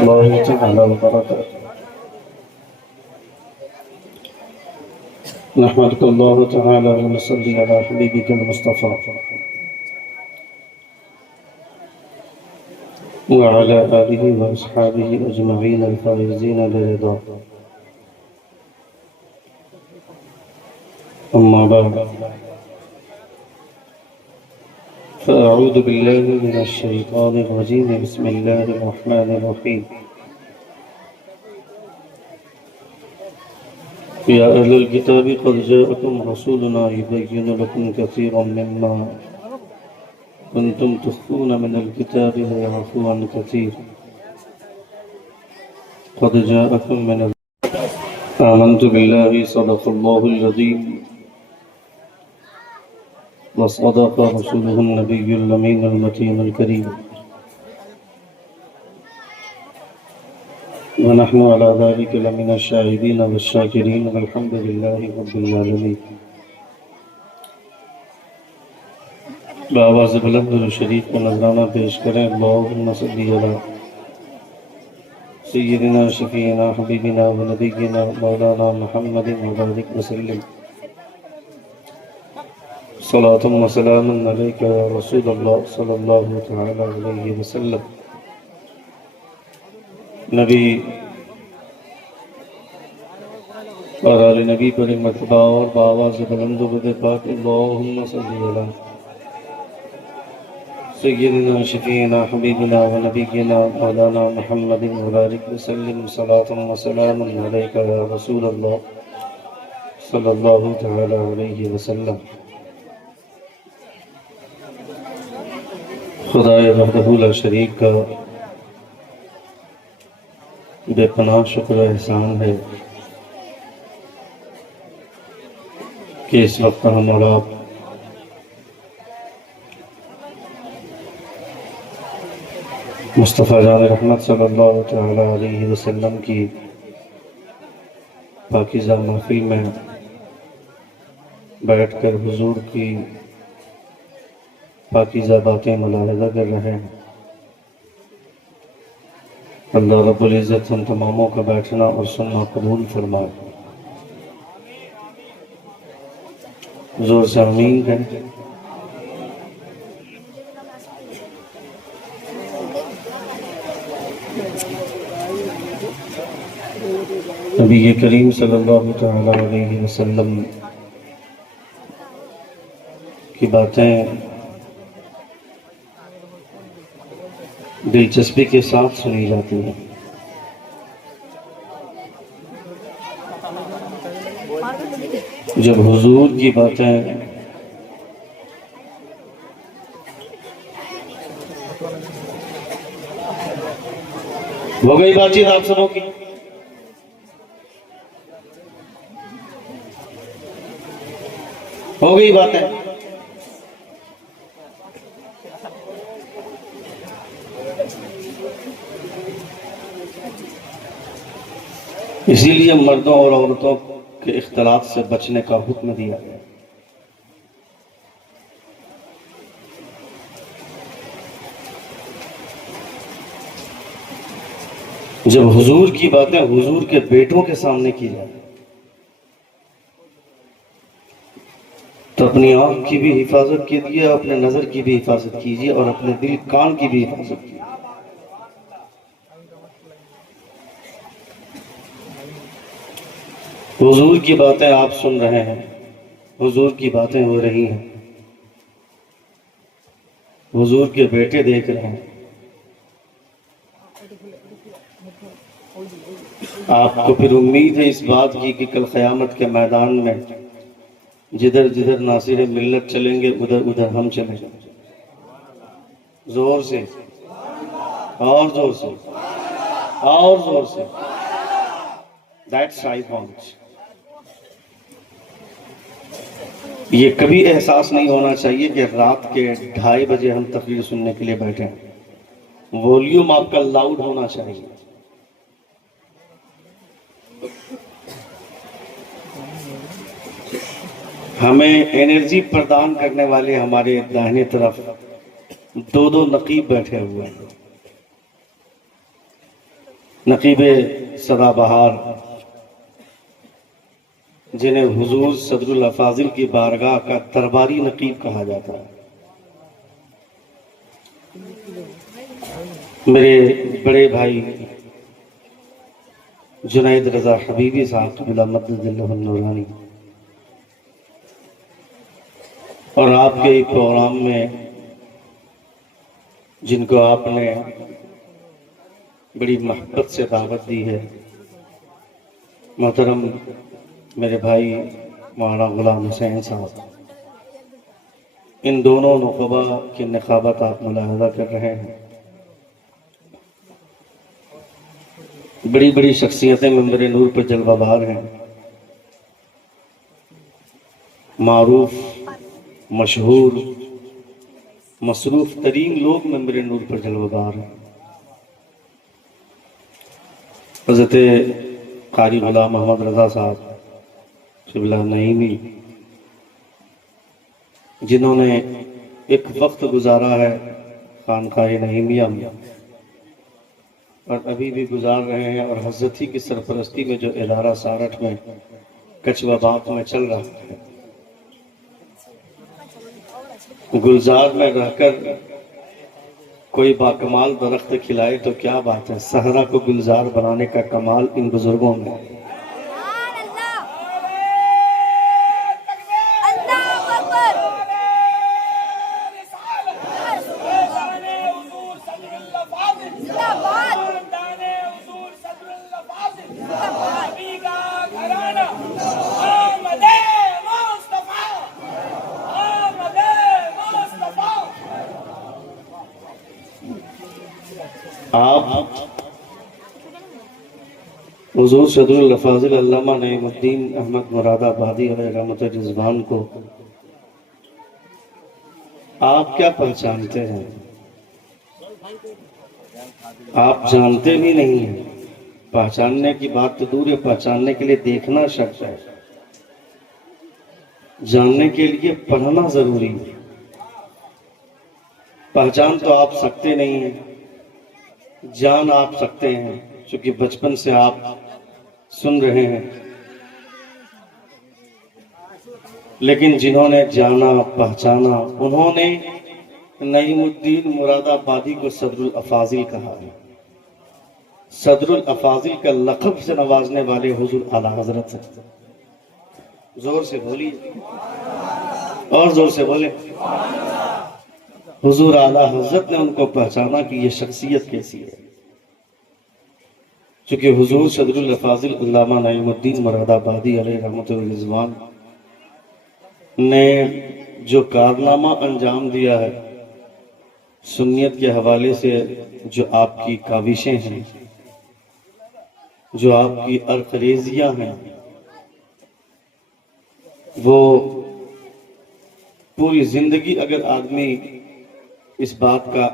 الله تعالى وبركاته. نحمدك الله تعالى ونصلي على حبيبك المصطفى وعلى آله وأصحابه أجمعين الفائزين برضاه. أما بعد، فأعوذ بالله من الشيطان الرجيم. بسم الله الرحمن الرحيم. يا أهل الكتاب قد جاءكم رسولنا يبين لكم كثيرا مما كنتم تخفون من الكتاب ويعفو عن كثير. قد جاءكم من آمنت بالله صدق الله العظيم وصدق رسوله النبي الأمين المتين الكريم، ونحن على ذلك لمن الشاهدين والشاكرين والحمد لله رب العالمين. بآواز بلند و شریف کو نذرانہ پیش کریں. اللہم صلی علی سیدنا شفیعنا حبیبنا و نبینا مولانا محمد مبارک وسلم. صلاۃ و سلام علیک یا رسول اللہ صلی اللہ تعالی علیہ وسلم. نبی اور آل نبی پر مرتبہ اور بآواز بلند و بد پاک اللہم صلی علی سیدنا شفیعنا حبیبنا و نبینا مولانا محمد مبارک وسلم. صلاۃ و سلام علیک یا رسول اللہ صلی اللہ تعالی علیہ وسلم. خدائے وحدہ لا شریک کا بے پناہ شکر و احسان ہے کہ اس وقت ہم اور آپ مصطفیٰ جان رحمت صلی اللہ تعالی علیہ وسلم کی پاکیزہ محفل میں بیٹھ کر حضور کی پاکیزہ باتیں ملاحظہ کر رہے ہیں. اللہ رب العزت ہم تماموں کا بیٹھنا اور سننا قبول فرمائے. زور سے آمین کہیں. نبی کریم صلی اللہ تعالی علیہ وسلم کی باتیں دلچسپی کے ساتھ سنی جاتی ہیں. جب حضور کی باتیں ہو گئی بات چیت آپ سبوں کی ہو گئی باتیں. اسی لیے مردوں اور عورتوں کے اختلاط سے بچنے کا حکم دیا گیا. جب حضور کی باتیں حضور کے بیٹوں کے سامنے کی جائے تو اپنی آنکھ کی بھی حفاظت کیجیے، اپنے نظر کی بھی حفاظت کیجیے اور اپنے دل کان کی بھی حفاظت کیجیے. حضور کی باتیں آپ سن رہے ہیں، حضور کی باتیں ہو رہی ہیں، حضور کے بیٹے دیکھ رہے ہیں. آپ کو پھر امید ہے اس بات کی کہ کل قیامت کے میدان میں جدھر جدھر ناصر ملت چلیں گے ادھر ادھر ہم چلیں گے. زور سے اور زور سے اور زور سے. That's right point. یہ کبھی احساس نہیں ہونا چاہیے کہ رات کے 2:30 بجے ہم تقریر سننے کے لیے بیٹھے ہیں. ولیوم آپ کا لاؤڈ ہونا چاہیے. ہمیں انرجی پردان کرنے والے ہمارے داہنے طرف دو نقیب بیٹھے ہوئے ہیں. نقیب سدا بہار جنہیں حضور صدر الافاضل کی بارگاہ کا درباری نقیب کہا جاتا ہے. میرے بڑے بھائی جنید رضا حبیبی صاحب قبلہ مدد اللہ النورانی، اور آپ کے پروگرام میں جن کو آپ نے بڑی محبت سے دعوت دی ہے، محترم میرے بھائی مولانا غلام حسین صاحب، ان دونوں نخبہ کی نخابت آپ ملاحظہ کر رہے ہیں. بڑی بڑی شخصیتیں منبر نور پر جلوہ بار ہیں، معروف، مشہور، مصروف ترین لوگ منبر نور پر جلوہ بار ہیں. حضرت قاری غلام محمد رضا صاحب قبلہ نعیمی، جنہوں نے ایک وقت گزارا ہے خانقاہ نعیمیہ میں اور ابھی بھی گزار رہے ہیں، اور حضرت ہی کی سرپرستی میں جو ادارہ سارٹھ میں کچھوا باغ میں چل رہا ہے، گلزار میں رہ کر کوئی باکمال درخت کھلائے تو کیا بات ہے، صحرا کو گلزار بنانے کا کمال ان بزرگوں میں. آپ حضور صدر الافاضل علامہ نعیم الدین احمد مراد آبادی علیہ رحمت رضوان کو آپ کیا پہچانتے ہیں؟ آپ جانتے بھی نہیں ہیں. پہچاننے کی بات تو دور ہے، پہچاننے کے لیے دیکھنا شرط ہے، جاننے کے لیے پڑھنا ضروری ہے. پہچان تو آپ سکتے نہیں ہیں، جان آپ سکتے ہیں چونکہ بچپن سے آپ سن رہے ہیں، لیکن جنہوں نے جانا پہچانا انہوں نے نعیم الدین مراد آبادی کو صدر الافاضل کہا ہے. صدر الافاضل کا لقب سے نوازنے والے حضور اعلیٰ حضرت ہیں. زور سے بولیے اور زور سے بولیں. حضور اعلیٰ حضرت نے ان کو پہچانا کہ یہ شخصیت کیسی ہے، چونکہ حضور صدر الافاضل علامہ نعیم الدین مراد آبادی علیہ رحمت رضوان نے جو کارنامہ انجام دیا ہے سنیت کے حوالے سے، جو آپ کی کاوشیں ہیں، جو آپ کی ارقریزیاں ہیں، وہ پوری زندگی اگر آدمی اس بات کا،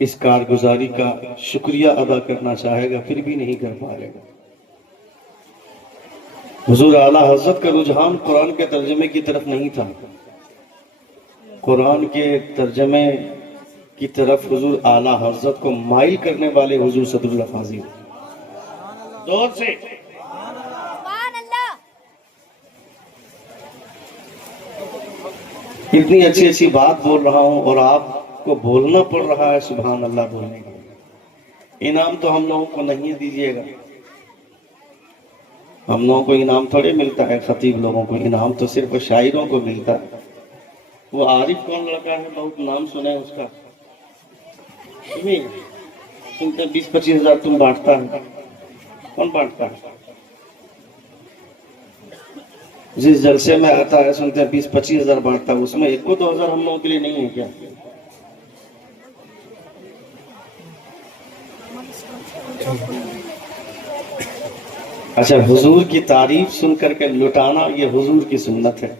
اس کارگزاری کا شکریہ ادا کرنا چاہے گا پھر بھی نہیں کر پائے گا. حضور اعلیٰ حضرت کا رجحان قرآن کے ترجمے کی طرف نہیں تھا، قرآن کے ترجمے کی طرف حضور اعلیٰ حضرت کو مائل کرنے والے حضور صدر الافاضل. دور سے اتنی اچھی اچھی بات بول رہا ہوں اور آپ کو بولنا پڑ رہا ہے سبحان اللہ بولنے کا. انعام تو ہم لوگوں کو نہیں دیجیے گا، ہم لوگوں کو انعام تھوڑے ملتا ہے، خطیب لوگوں کو انعام تو صرف شاعروں کو ملتا ہے. وہ عارف کون لڑکا ہے، بہت نام سنے اس کا، سنتے 20-25 ہزار تم بانٹتا ہے، کون بانٹتا ہے؟ جس جلسے میں آتا ہے سنتے ہیں 20-25 ہزار بانٹتا ہے، اس میں 1-2 ہزار ہم لوگوں کے لیے نہیں ہے کیا؟ اچھا، حضور کی تعریف سن کر کے لٹانا یہ حضور کی سنت ہے.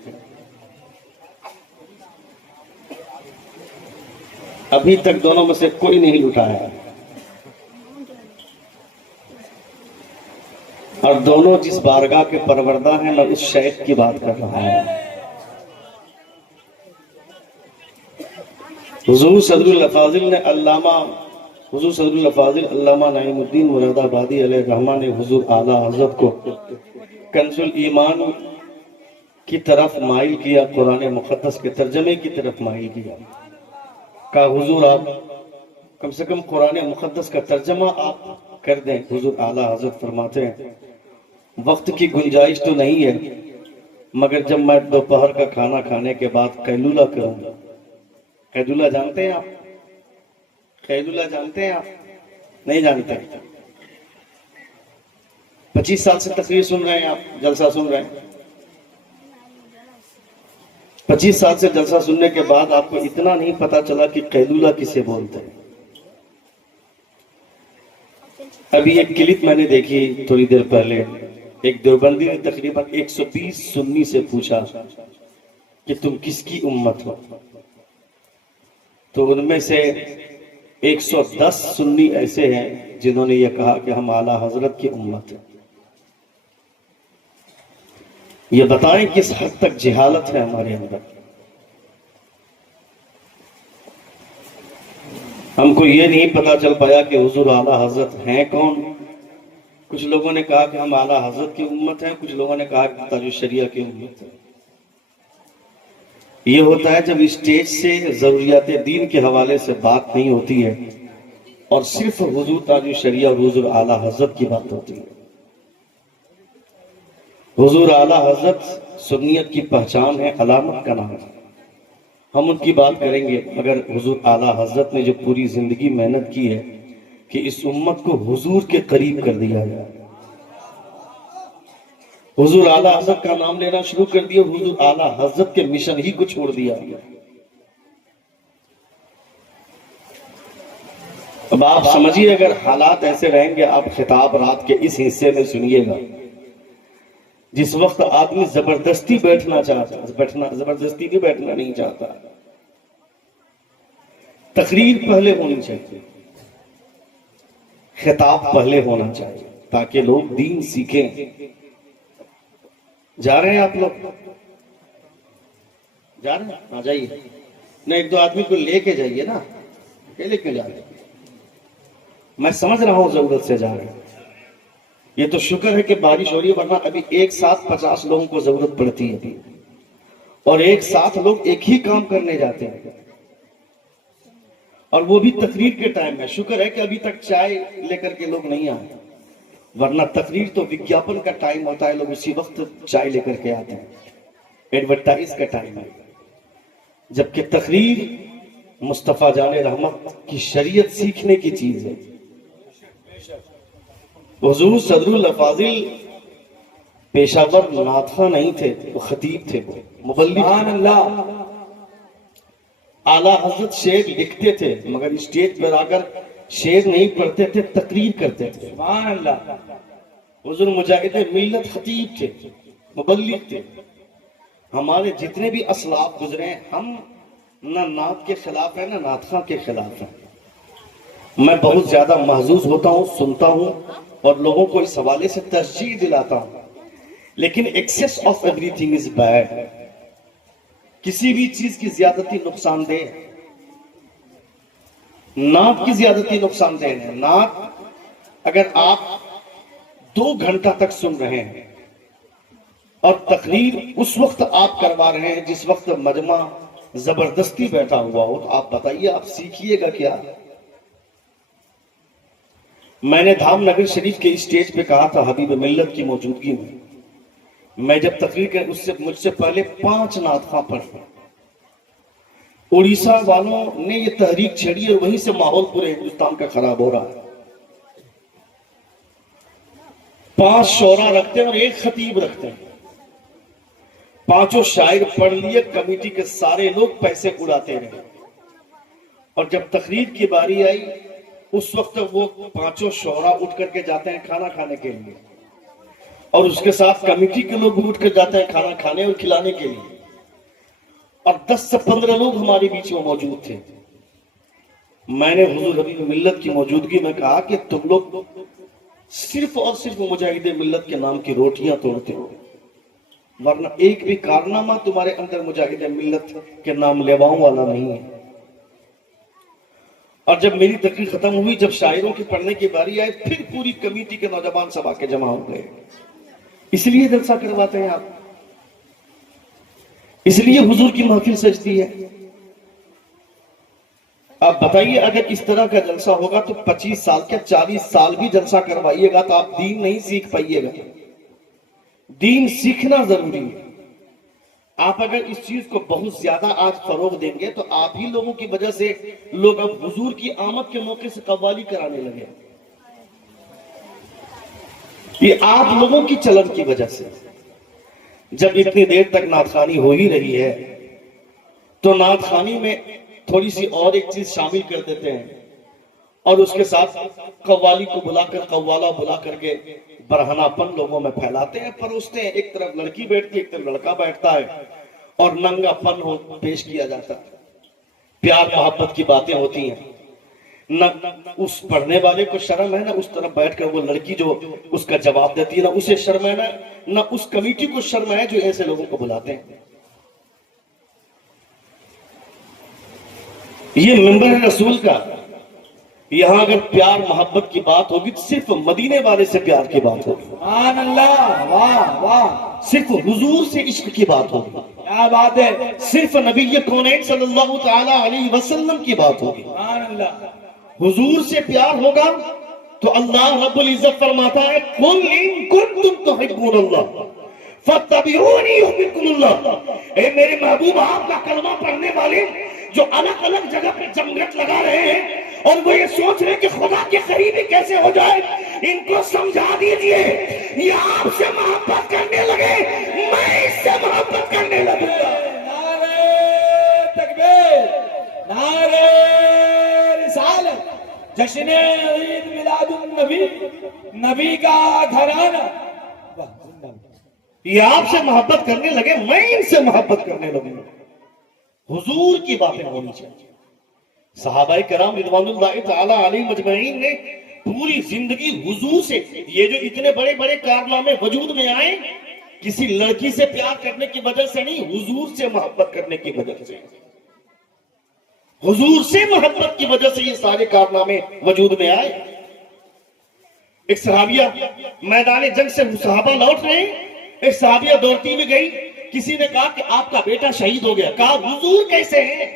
ابھی تک دونوں میں سے کوئی نہیں لٹایا، اور دونوں جس بارگاہ کے پروردہ ہیں میں اس شیخ کی بات کر رہا ہوں. حضور صدر الافاضل نے حضور صدر الافاضل علامہ نعیم الدین مراد آبادی علیہ الرحمہ نے حضور اعلیٰ حضرت کو کنز الایمان کی طرف مائل کیا، قرآن مقدس کے ترجمے کی طرف مائل کیا، کہا حضور آپ کم سے کم قرآن مقدس کا ترجمہ آپ کر دیں۔ حضور اعلیٰ حضرت فرماتے ہیں وقت کی گنجائش تو نہیں ہے، مگر جب میں دوپہر کا کھانا کھانے کے بعد قیلولہ کروں گا۔ قیلولہ جانتے ہیں آپ؟ قیلولہ جانتے ہیں آپ؟ نہیں جانتے؟ 25 سال سے تقریر سن رہے ہیں آپ، جلسہ سن رہے ہیں، 25 سال سے جلسہ سننے کے بعد آپ کو اتنا نہیں پتا چلا کہ قیلولہ کسے بولتے ہیں۔ ابھی ایک کلپ میں نے دیکھی تھوڑی دیر پہلے، ایک دیوبندی نے تقریباً 120 سنی سے پوچھا کہ تم کس کی امت ہو، تو ان میں سے 110 سنی ایسے ہیں جنہوں نے یہ کہا کہ ہم اعلیٰ حضرت کی امت ہیں۔ یہ بتائیں کس حد تک جہالت ہے ہمارے اندر۔ ہم کو یہ نہیں پتا چل پایا کہ حضور اعلیٰ حضرت ہیں کون۔ کچھ لوگوں نے کہا کہ ہم اعلیٰ حضرت کی امت ہیں، کچھ لوگوں نے کہا کہ تاج الشریعہ کی امت ہے۔ یہ ہوتا ہے جب اسٹیج سے ضروریات دین کے حوالے سے بات نہیں ہوتی ہے اور صرف حضور تاج الشریعہ اور حضور اعلیٰ حضرت کی بات ہوتی ہے۔ حضور اعلیٰ حضرت سنیت کی پہچان ہے، علامت کا نام ہے، ہم ان کی بات کریں گے، مگر حضور اعلیٰ حضرت نے جو پوری زندگی محنت کی ہے کہ اس امت کو حضور کے قریب کر دیا ہے۔ حضور اعلیٰ حضرت کا نام لینا شروع کر دیا، حضور اعلیٰ حضرت کے مشن ہی کو چھوڑ دیا۔ اب آپ سمجھیے اگر حالات ایسے رہیں گے، آپ خطاب رات کے اس حصے میں سنیے گا جس وقت آدمی زبردستی بیٹھنا چاہتا، زبردستی بھی بیٹھنا نہیں چاہتا، تقریر پہلے ہونی چاہیے، خطاب پہلے ہونا چاہیے تاکہ لوگ دین سیکھیں۔ جا رہے ہیں آپ لوگ؟ جا رہے ہیں؟ آ جائیے نہ، ایک دو آدمی کو لے کے جائیے نا، اکیلے کیوں جا رہے ہیں؟ میں سمجھ رہا ہوں ضرورت سے جا رہے ہیں، یہ تو شکر ہے کہ بارش ہو رہی ہے، ورنہ ابھی ایک ساتھ 50 لوگوں کو ضرورت پڑتی ہے اور ایک ساتھ لوگ ایک ہی کام کرنے جاتے ہیں، اور وہ بھی تقریر کے ٹائم میں۔ شکر ہے کہ ابھی تک چائے لے کر کے لوگ نہیں آئے، ورنہ تقریر تو وگیاپن کا ٹائم ہوتا ہے، لوگ اسی وقت چائے لے کر کے آتے ہیں، ایڈورٹائز کا ٹائم ہے، جبکہ تقریر مصطفیٰ جان رحمت کی شریعت سیکھنے کی چیز ہے۔ حضور صدر الافاضل پیشہ ور نعت خواں نہیں تھے، وہ خطیب تھے، وہ مبلغ۔ اللہ اعلیٰ حضرت شعر لکھتے تھے مگر اسٹیج پر آ کر شعر نہیں پڑھتے تھے، تقریر کرتے تھے۔ سبحان اللہ۔ حضور مجاہد ملت خطیب تھے، مبلغ تھے۔ ہمارے جتنے بھی اسلاف گزرے ہیں، ہم نہ نعت کے خلاف ہیں نہ نعت خواں کے خلاف ہیں۔ میں بہت زیادہ محظوظ ہوتا ہوں، سنتا ہوں اور لوگوں کو اس حوالے سے ترجیح دلاتا ہوں، لیکن excess of everything is bad. کسی بھی چیز کی زیادتی نقصان دہ ہے، نعت کی زیادتی نقصان دہ ہے۔ نعت اگر آپ 2 گھنٹہ تک سن رہے ہیں اور تقریر اس وقت آپ کروا رہے ہیں جس وقت مجمع زبردستی بیٹھا ہوا ہو، تو آپ بتائیے آپ سیکھیے گا کیا؟ میں نے دھام نگر شریف کے اسٹیج پہ کہا تھا حبیب ملت کی موجودگی میں جب تقریر کر مجھ سے پہلے 5 نعت خواں پڑھے۔ اڑیسہ والوں نے یہ تحریک چھڑی اور وہیں سے ماحول پورے ہندوستان کا خراب ہو رہا ہے۔ 5 شعراء رکھتے ہیں اور 1 خطیب رکھتے ہیں، 5 شاعر پڑھ لیے، کمیٹی کے سارے لوگ پیسے اڑاتے رہے، اور جب تقریر کی باری آئی اس وقت وہ 5 شعراء اٹھ کر کے جاتے ہیں کھانا کھانے کے لیے، اور اس کے ساتھ کمیٹی کے لوگ اٹھ کر جاتے ہیں کھانا کھانے اور کھلانے کے لیے، اور 10 سے 15 لوگ ہمارے بیچ میں موجود تھے۔ میں نے حضور حبیب ملت کی موجودگی میں کہا کہ تم لوگ صرف اور صرف مجاہد ملت کے نام کی روٹیاں توڑتے ہو، ورنہ ایک بھی کارنامہ تمہارے اندر مجاہد ملت کے نام لیواؤں والا نہیں ہے۔ اور جب میری تقریر ختم ہوئی، جب شاعروں کی پڑھنے کی باری آئی، پھر پوری کمیٹی کے نوجوان سب آ کے جمع ہو گئے. اس لیے جلسہ کرواتے ہیں آپ، اس لیے حضور کی محفل سجتی ہے. آپ بتائیے اگر اس طرح کا جلسہ ہوگا تو 25 سال کیا 40 سال بھی جلسہ کروائیے گا تو آپ دین نہیں سیکھ پائیے گا. دین سیکھنا ضروری ہے. آپ اگر اس چیز کو بہت زیادہ آج فروغ دیں گے تو آپ ہی لوگوں کی وجہ سے لوگ اب حضور کی آمد کے موقع سے قوالی کرانے لگے. یہ آپ لوگوں کی چلن کی وجہ سے. جب اتنی دیر تک نعت خوانی ہو ہی رہی ہے تو نعت خوانی میں تھوڑی سی اور ایک چیز شامل کر دیتے ہیں اور اس کے ساتھ قوالی کو بلا کر، قوالہ بلا کر کے برہنہ پن لوگوں میں پھیلاتے ہیں، پروستے ہیں. ایک طرف لڑکی بیٹھتی ہے، ایک طرف لڑکا بیٹھتا ہے اور ننگا پن پیش کیا جاتا ہے. پیار محبت کی باتیں ہوتی ہیں. نہ اس پڑھنے والے کو شرم ہے، نہ اس طرف بیٹھ کر وہ لڑکی جو اس کا جواب دیتی ہے، نہ اسے شرم ہے، نہ اس کمیٹی کو شرم ہے جو ایسے لوگوں کو بلاتے ہیں. یہ منبر رسول کا. یہاں اگر پیار محبت کی بات ہوگی تو صرف مدینے والے سے پیار کی بات ہوگی. سبحان اللہ، واہ واہ. صرف حضور سے عشق کی بات ہوگی. کیا بات ہے. صرف نبی کونین صلی اللہ تعالی علیہ وسلم کی بات ہوگی. سبحان اللہ. حضور سے پیار ہوگا تو اللہ رب العزت فرماتا ہے قُلْ إِن كُنْتُمْ تُحِبُّونَ اللَّهَ فَاتَّبِعُونِي يُحْبِبْكُمُ اللَّهُ. اے میرے محبوب، آپ کا کلمہ پڑھنے والے جو الگ الگ جگہ پہ جمگٹ لگا رہے ہیں اور وہ یہ سوچ رہے کہ خدا کے قریبی کیسے ہو جائے، ان کو سمجھا دیجئے یہ آپ سے محبت کرنے لگے، میں اس سے محبت کرنے لگوں گا. نعرہ تکبیر، نعرہ رسالت، جشن عید میلاد النبی، نبی کا گھرانہ. یہ آپ سے محبت کرنے لگے، میں ان سے محبت کرنے لگوں گا. حضور کی باتیں ہونی چاہیے. صحابہ کرام رضوان اللہ تعالی علیہ مجمعین نے پوری زندگی حضور سے، یہ جو اتنے بڑے بڑے کارنامے وجود میں آئے کسی لڑکی سے پیار کرنے کی وجہ سے نہیں، حضور سے محبت کرنے کی وجہ سے. حضور سے محبت کی وجہ سے یہ سارے کارنامے وجود میں آئے. ایک صحابیہ میدان جنگ سے صحابہ لوٹ رہے ہیں، ایک صحابیہ دوڑتی میں گئی، کسی نے کہا کہ آپ کا بیٹا شہید ہو گیا. کہا حضور کیسے ہیں؟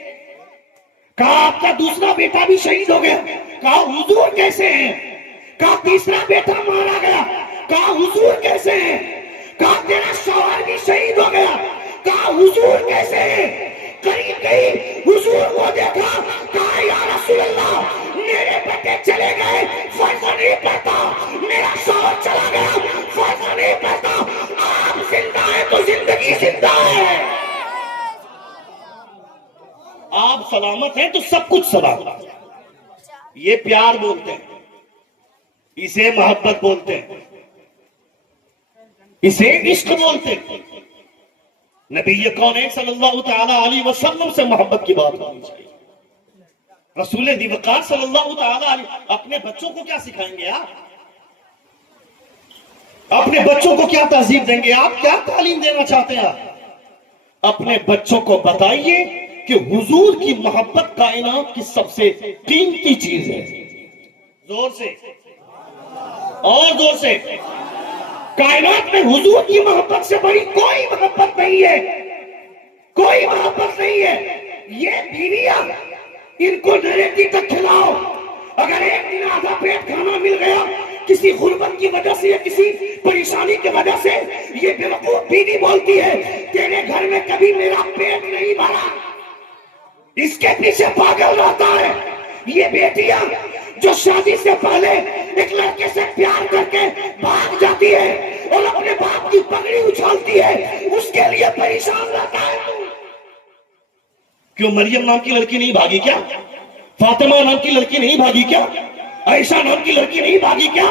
کہا آپ کا دوسرا بیٹا بھی شہید ہو گیا. کہا حضور کیسے ہیں؟ کہا تیسرا بیٹا مارا گیا. کہا حضور کیسے ہیں؟ کہا تیرا شوہر بھی شہید ہو گیا. کہا حضور کیسے ہیں؟ قریب گئی، حضور کو دیکھا، کہا یا رسول اللہ میرے بیٹے چلے گئے، فرض نہیں پڑتا، میرا شوہر چلا گیا، فرض نہیں پڑتا، آپ زندہ ہیں تو زندگی زندہ ہے، آپ سلامت ہیں تو سب کچھ سلامت. یہ پیار بولتے ہیں، اسے محبت بولتے ہیں، اسے عشق بولتے ہیں. نبی کونین صلی اللہ تعالی علیہ وسلم سے محبت کی بات ہونی چاہیے. رسول دی وقار صلی اللہ تعالی علیہ. اپنے بچوں کو کیا سکھائیں گے آپ؟ اپنے بچوں کو کیا تہذیب دیں گے آپ؟ کیا تعلیم دینا چاہتے ہیں آپ؟ اپنے بچوں کو بتائیے کہ حضور کی محبت کائنات کی سب سے قیمتی چیز ہے. زور سے اور زور سے. کائنات میں حضور کی محبت سے بڑی کوئی محبت نہیں ہے، کوئی محبت نہیں ہے. یہ بیویاں ان کو نریتی تک کھلاؤ، اگر ایک دن آدھا پیٹ کھانا مل گیا کسی غربت کی وجہ سے یا کسی پریشانی کی وجہ سے، یہ بیوقوف بیوی بولتی ہے تیرے گھر میں کبھی میرا پیٹ نہیں بھرا، اس کے پیچھے پاگل رہتا ہے. یہ بیٹیاں جو شادی سے پہلے ایک لڑکے سے پیار کر کے بھاگ جاتی ہے اور اپنے باپ کی پگڑی اچھالتی ہے، اس کے لیے پریشان رہتا ہے. کیوں مریم نام کی لڑکی نہیں بھاگی کیا؟ فاطمہ نام کی لڑکی نہیں بھاگی کیا؟ عائشہ نام کی لڑکی نہیں بھاگی کیا؟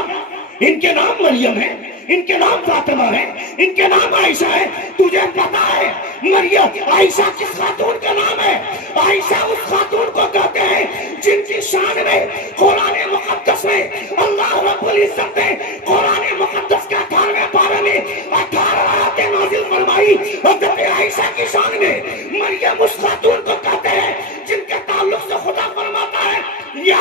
ان کے نام مریم ہے، ان کے نام فاطمہ ہے، ان کے نام عائشہ ہے. تجھے پتا ہے مریم عائشہ کس خاتون کا نام ہے؟ عائشہ اس خاتون کو کہتے ہیں جن کی شان میں قرآن مقدس میں اللہ رب العزت نے قرآن مقدس کے 18ویں پارے میں 18 آیاتیں نازل فرمائی. حضرت عائشہ کی شان میں مریم اس خاتون کو کہتے ہیں جن کے تعلق سے خدا فرماتا ہے یا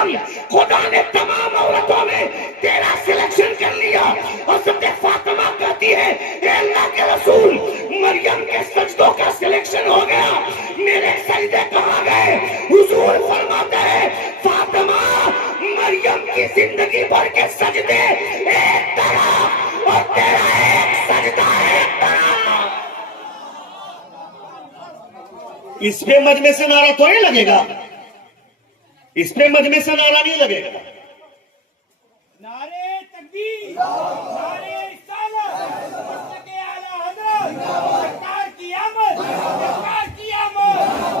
مریم خدا نے تمام عورتوں میں تیرا سلیکشن کر لیا. حضرت فاطمہ کہتی ہے اے اللہ کے رسول مریم کے سجدوں کا سلیکشن ہو گیا, میرے سجدے کہاں گئے؟ حضور فرماتے ہیں فاطمہ مریم کی زندگی بھر کے سجدے ایک طرح اور تیرا ایک سجدہ ایک طرح. اس پہ مجمع سے نعرہ تو نہیں لگے گا, اس پہ مجمع سے نعرہ نہیں لگے گا. نعرے تکبیر, نعرے رسالت, مصطفی اعلی حضرت, سرکار کی آمد, سرکار کی آمد,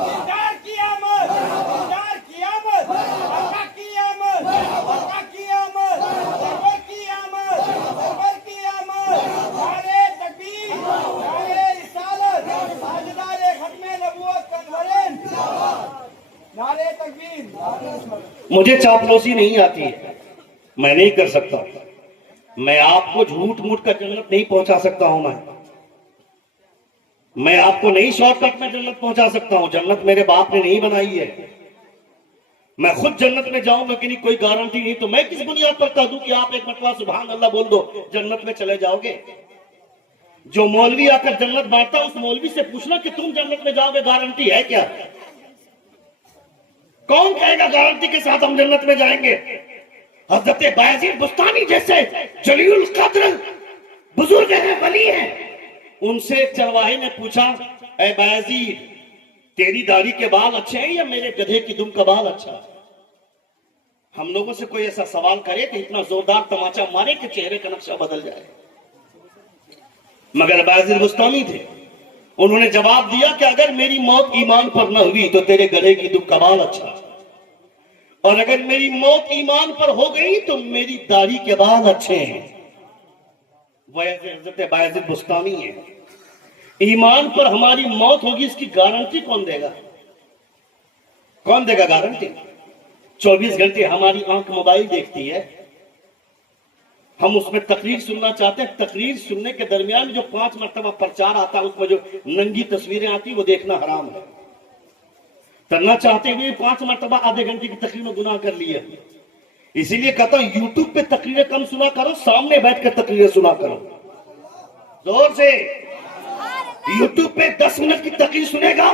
دیدار کی آمد, دیدار کی آمد, آقا کی آمد, آقا کی آمد, سرور کی آمد, سرور کی آمد. نعرے تکبیر, نعرے رسالت, تاجدار ختم نبوت کنورین, نعرے تکبیر. مجھے چاپلوسی نہیں آتی ہے, میں نہیں کر سکتا. میں آپ کو جھوٹ موٹ کا جنت نہیں پہنچا سکتا ہوں. میں آپ کو نہیں شارٹ کٹ میں جنت پہنچا سکتا ہوں. جنت میرے باپ نے نہیں بنائی ہے. میں خود جنت میں جاؤں گا کہ نہیں کوئی گارنٹی نہیں. تو میں کس بنیاد پر کہہ دوں کہ آپ ایک مرتبہ سبحان اللہ بول دو جنت میں چلے جاؤ گے؟ جو مولوی آ کر جنت بانٹتا اس مولوی سے پوچھنا کہ تم جنت میں جاؤ گے, گارنٹی ہے کیا؟ کون کہے گا گارنٹی کے ساتھ ہم جنت میں جائیں گے؟ حضرت بایزید بستانی جیسے جلیل القدر بزرگ ہیں, ولی ہیں, ان سے ایک چرواہے نے پوچھا اے بایزید تیری داڑھی کے بال اچھے ہیں یا میرے گدھے کی دم کا بال اچھا ہے؟ ہم لوگوں سے کوئی ایسا سوال کرے کہ اتنا زوردار تماچا مارے کہ چہرے کا نقشہ بدل جائے. مگر بایزید بستانی تھے, انہوں نے جواب دیا کہ اگر میری موت ایمان پر نہ ہوئی تو تیرے گدھے کی دم کا بال اچھا, اور اگر میری موت ایمان پر ہو گئی تو میری داڑھی کے بال اچھے ہیں. وہ حضرت بایزید بستانی ہے. ایمان پر ہماری موت ہوگی اس کی گارنٹی کون دے گا؟ کون دے گا گارنٹی؟ 24 گھنٹے ہماری آنکھ موبائل دیکھتی ہے, ہم اس میں تقریر سننا چاہتے ہیں. تقریر سننے کے درمیان جو 5 مرتبہ پرچار آتا ہے اس میں جو ننگی تصویریں آتی وہ دیکھنا حرام ہے. کرنا چاہتے ہوئے 5 مرتبہ آدھے گھنٹے کی تقریر میں گناہ کر لیا. اسی لیے کہتا ہوں یوٹیوب پہ تقریریں کم سنا کرو, سامنے بیٹھ کر تقریریں سنا کرو. زور سے یوٹیوب پہ 10 منٹ کی تقریر سنے گا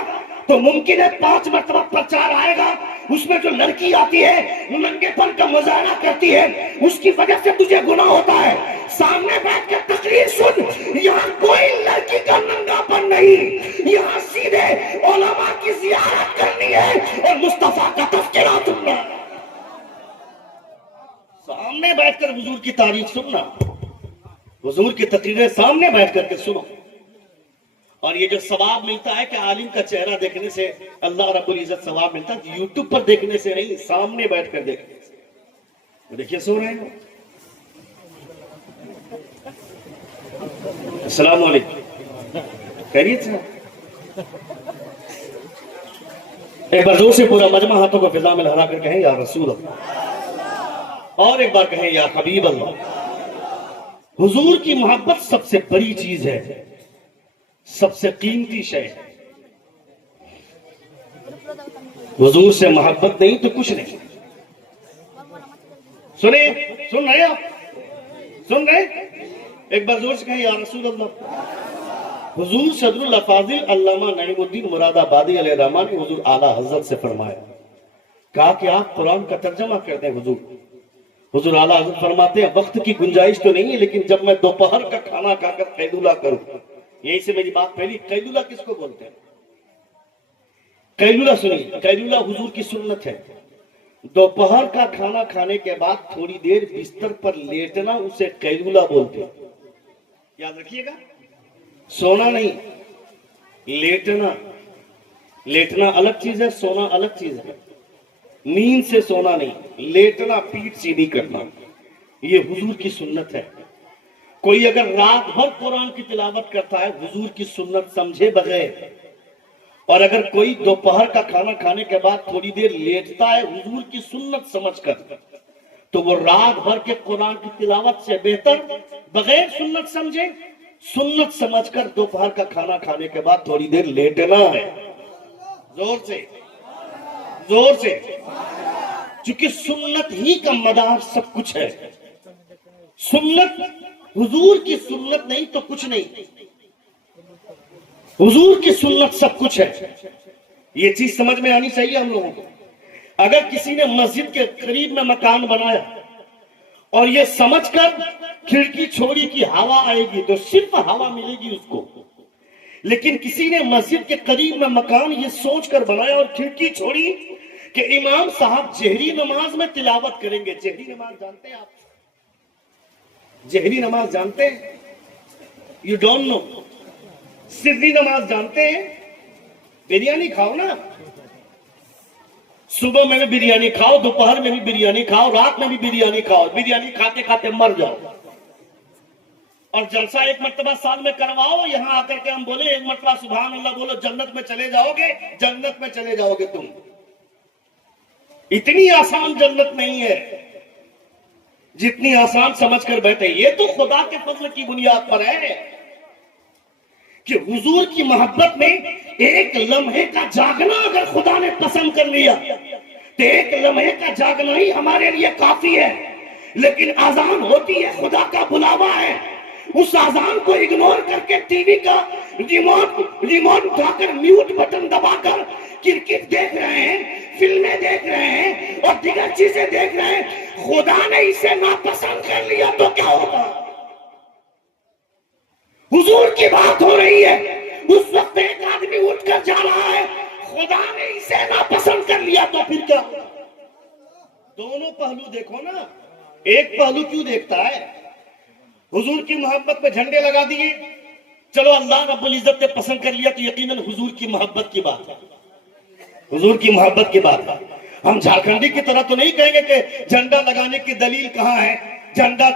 تو ممکن ہے 5 مرتبہ پرچار آئے گا, اس میں جو لڑکی آتی ہے ننگے پن کا مظاہرہ کرتی ہے اس کی وجہ سے تجھے گناہ ہوتا ہے. سامنے بیٹھ کر تقریر سن, یہاں کوئی لڑکی کا ننگا پن نہیں, یہاں سیدھے علماء کی زیارت کرنی ہے اور مصطفیٰ کا تذکرہ سننا. سامنے بیٹھ کر حضور کی تعریف سننا, حضور کی تقریریں سامنے بیٹھ کر کے سنو. اور یہ جو ثواب ملتا ہے کہ عالم کا چہرہ دیکھنے سے اللہ رب العزت ثواب ملتا ہے, یوٹیوب پر دیکھنے سے نہیں, سامنے بیٹھ کر دیکھنے سے. دیکھیے سو رہے ہیں. السلام علیکم, خیریت سے؟ ایک بار زور سے پورا مجمع ہاتھوں کو فضا میں لہرا کر کہیں یا رسول اللہ, اور ایک بار کہیں یا حبیب اللہ. حضور کی محبت سب سے بڑی چیز ہے, سب سے قیمتی شے. حضور سے محبت نہیں تو کچھ نہیں. سن رہے آپ, سن رہے؟ ایک بار زور سے کہیں یا رسول اللہ. حضور صدر الافاضل علامہ نعیم الدین مراد آبادی علیہ الرحمہ نے حضور اعلیٰ حضرت سے فرمایا, کہا کہ آپ قرآن کا ترجمہ کر دیں. حضور اعلیٰ حضرت فرماتے ہیں وقت کی گنجائش تو نہیں ہے, لیکن جب میں دوپہر کا کھانا کھا کر قیلولہ کروں. یہی سے میری بات پہلی, قیلولہ کس کو بولتے ہیں؟ قیلولہ سنیے, قیلولہ حضور کی سنت ہے. دوپہر کا کھانا کھانے کے بعد تھوڑی دیر بستر پر لیٹنا اسے قیلولہ بولتے ہیں. یاد رکھیے گا, سونا نہیں, لیٹنا. لیٹنا الگ چیز ہے, سونا الگ چیز ہے. نیند سے سونا نہیں, لیٹنا, پیٹھ سیدھی کرنا, یہ حضور کی سنت ہے. کوئی اگر رات بھر قرآن کی تلاوت کرتا ہے حضور کی سنت سمجھے بغیر, اور اگر کوئی دوپہر کا کھانا کھانے کے بعد تھوڑی دیر لیٹتا ہے حضور کی سنت سمجھ کر, تو وہ رات بھر کے قرآن کی تلاوت سے بہتر بغیر سنت سمجھے, سنت سمجھ کر دوپہر کا کھانا کھانے کے بعد تھوڑی دیر لیٹنا ہے. زور سے, زور سے. چونکہ سنت ہی کا مدار سب کچھ ہے. سنت حضور کی سنت نہیں تو کچھ نہیں. حضور کی سنت سب کچھ ہے. یہ چیز سمجھ میں آنی چاہیے ہم لوگوں کو. اگر کسی نے مسجد کے قریب میں مکان بنایا اور یہ سمجھ کر کھڑکی چھوڑی کی ہوا آئے گی تو صرف ہوا ملے گی اس کو. لیکن کسی نے مسجد کے قریب میں مکان یہ سوچ کر بنایا اور کھڑکی چھوڑی کہ امام صاحب جہری نماز میں تلاوت کریں گے. جہری نماز جانتے ہیں آپ؟ جہری نماز جانتے ہیں؟ You don't know. سری نماز جانتے ہیں؟ بریانی کھاؤ نا. صبح میں بھی بریانی کھاؤ, دوپہر میں بھی بریانی کھاؤ, رات میں بھی بریانی کھاؤ. بریانی کھاتے کھاتے مر جاؤ. اور جلسہ ایک مرتبہ سال میں کرواؤ, یہاں آ کر کے ہم بولے ایک مرتبہ سبحان اللہ بولو, جنت میں چلے جاؤ گے. جنت میں چلے جاؤ گے تم. اتنی آسان جنت نہیں ہے جتنی آسان سمجھ کر بیٹھے. یہ تو خدا کے فضل کی بنیاد پر ہے کہ حضور کی محبت میں ایک لمحے کا جاگنا اگر خدا نے پسند کر لیا تو ایک لمحے کا جاگنا ہی ہمارے لیے کافی ہے. لیکن اذان ہوتی ہے, خدا کا بلاوا ہے, اس اذان کو اگنور کر کے ٹی وی کا ریموٹ اٹھا کر میوٹ بٹن دبا کر کرکٹ دیکھ رہے ہیں, فلمیں دیکھ رہے ہیں اور دیگر چیزیں دیکھ رہے ہیں. خدا نے اسے ناپسند کر لیا تو کیا ہوگا؟ حضور کی بات ہو رہی ہے, اس وقت ایک آدمی اٹھ کر جا رہا ہے, خدا نے اسے ناپسند کر لیا تو پھر کیا ہوگا؟ دونوں پہلو دیکھو نا. ایک پہلو کیوں دیکھتا ہے؟ حضور کی محبت میں جھنڈے لگا دیے, چلو اللہ رب العزت نے پسند کر لیا تو یقیناً حضور کی محبت کی بات ہے. حضور کی محبت کی بات ہے. ہم جھارکھنڈی کی طرح تو نہیں کہیں گے کہ جھنڈا لگانے کی دلیل کہاں ہے, جھنڈا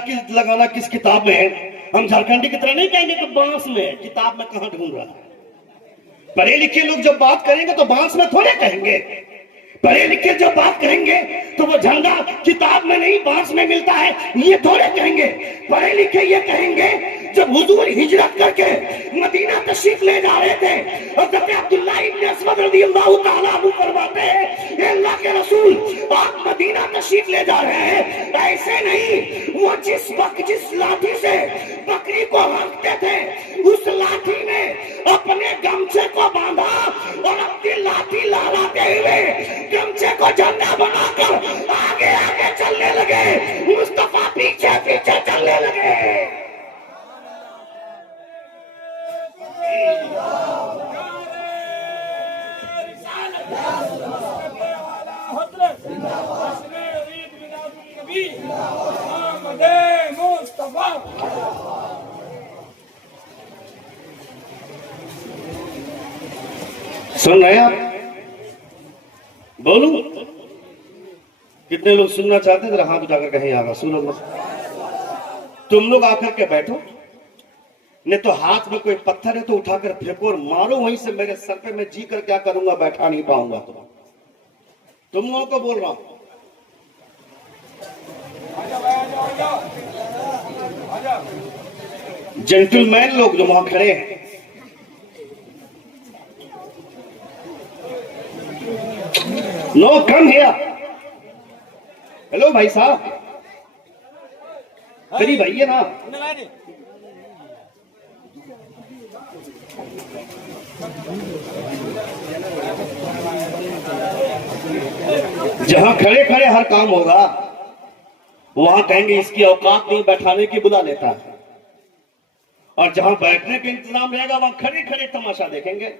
کی لگانا کس کتاب میں ہے. ہم جھارکھنڈی کی طرح نہیں کہیں گے کہ بانس میں ہے, کتاب میں کہاں ڈھونڈ رہا ہے. پڑھے لکھے لوگ جب بات کریں گے تو بانس میں تھوڑے کہیں گے. پڑھے لکھے جو بات کہیں گے تو وہ جھنڈا کتاب میں نہیں بانس میں ملتا ہے یہ تھوڑے کہیں گے. پڑھے لکھے یہ کہیں گے جب حضور ہجرت کر کے مدینہ تشریف لے جا رہے تھے, حضرت عبداللہ ابن اسود رضی اللہ تعالیٰ عنہ فرماتے ہیں اے اللہ کے رسول آپ مدینہ تشریف لے جا رہے ہیں, ایسے نہیں, وہ جس لاٹھی سے بکری کو ہانکتے تھے اس لاٹھی میں اپنے گمچے کو باندھا اور اپنی لاٹھی لہراتے ہوئے گمچے کو جھنڈا بنا کر آگے آگے چلنے لگے, مصطفیٰ پیچھے پیچھے چلنے لگے. سن رہے ہیں آپ؟ بولو کتنے لوگ سننا چاہتے ہیں؟ ذرا ہاتھ اٹھا کر کہیں آ رسول اللہ. تم لوگ آ کر کے بیٹھو, نہیں تو ہاتھ میں کوئی پتھر ہے تو اٹھا کر پھینکو اور مارو وہیں سے میرے سر پہ. میں جی کر کیا کروں گا, بیٹھا نہیں پاؤں گا. تم لوگوں کو بول رہا ہوں. جینٹل مین لوگ جو وہاں کھڑے ہیں, نو کم ہیئر. ہیلو بھائی صاحب, قریب آئیے نا. جہاں کھڑے کھڑے ہر کام ہوگا وہاں کہیں گے اس کی اوقات نہیں, بیٹھانے کی بلا لیتا ہے. اور جہاں بیٹھنے کا انتظام رہے گا وہاں کھڑے کھڑے تماشا دیکھیں گے.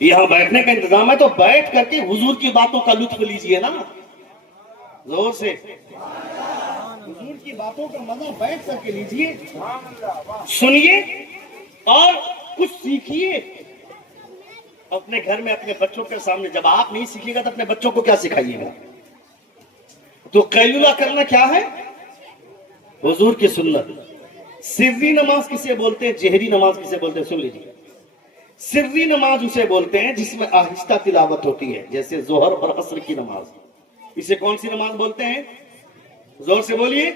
یہاں بیٹھنے کا انتظام ہے تو بیٹھ کر کے حضور کی باتوں کا لطف لیجئے نا, زور سے. حضور کی باتوں کا مزہ بیٹھ کر کے لیجئے, سنیے اور کچھ سیکھیے اپنے گھر میں اپنے بچوں کے سامنے. جب آپ نہیں سیکھیے گا تو اپنے بچوں کو کیا سکھائیے گا؟ تو قیلولہ کرنا کیا ہے؟ حضور کی سنت. سری نماز کسے بولتے ہیں, جہری نماز کسے بولتے ہیں؟ سن لیجیے. سری نماز اسے بولتے ہیں جس میں آہستہ تلاوت ہوتی ہے, جیسے ظہر اور عصر کی نماز. اسے کون سی نماز بولتے ہیں؟ زور سے بولیے.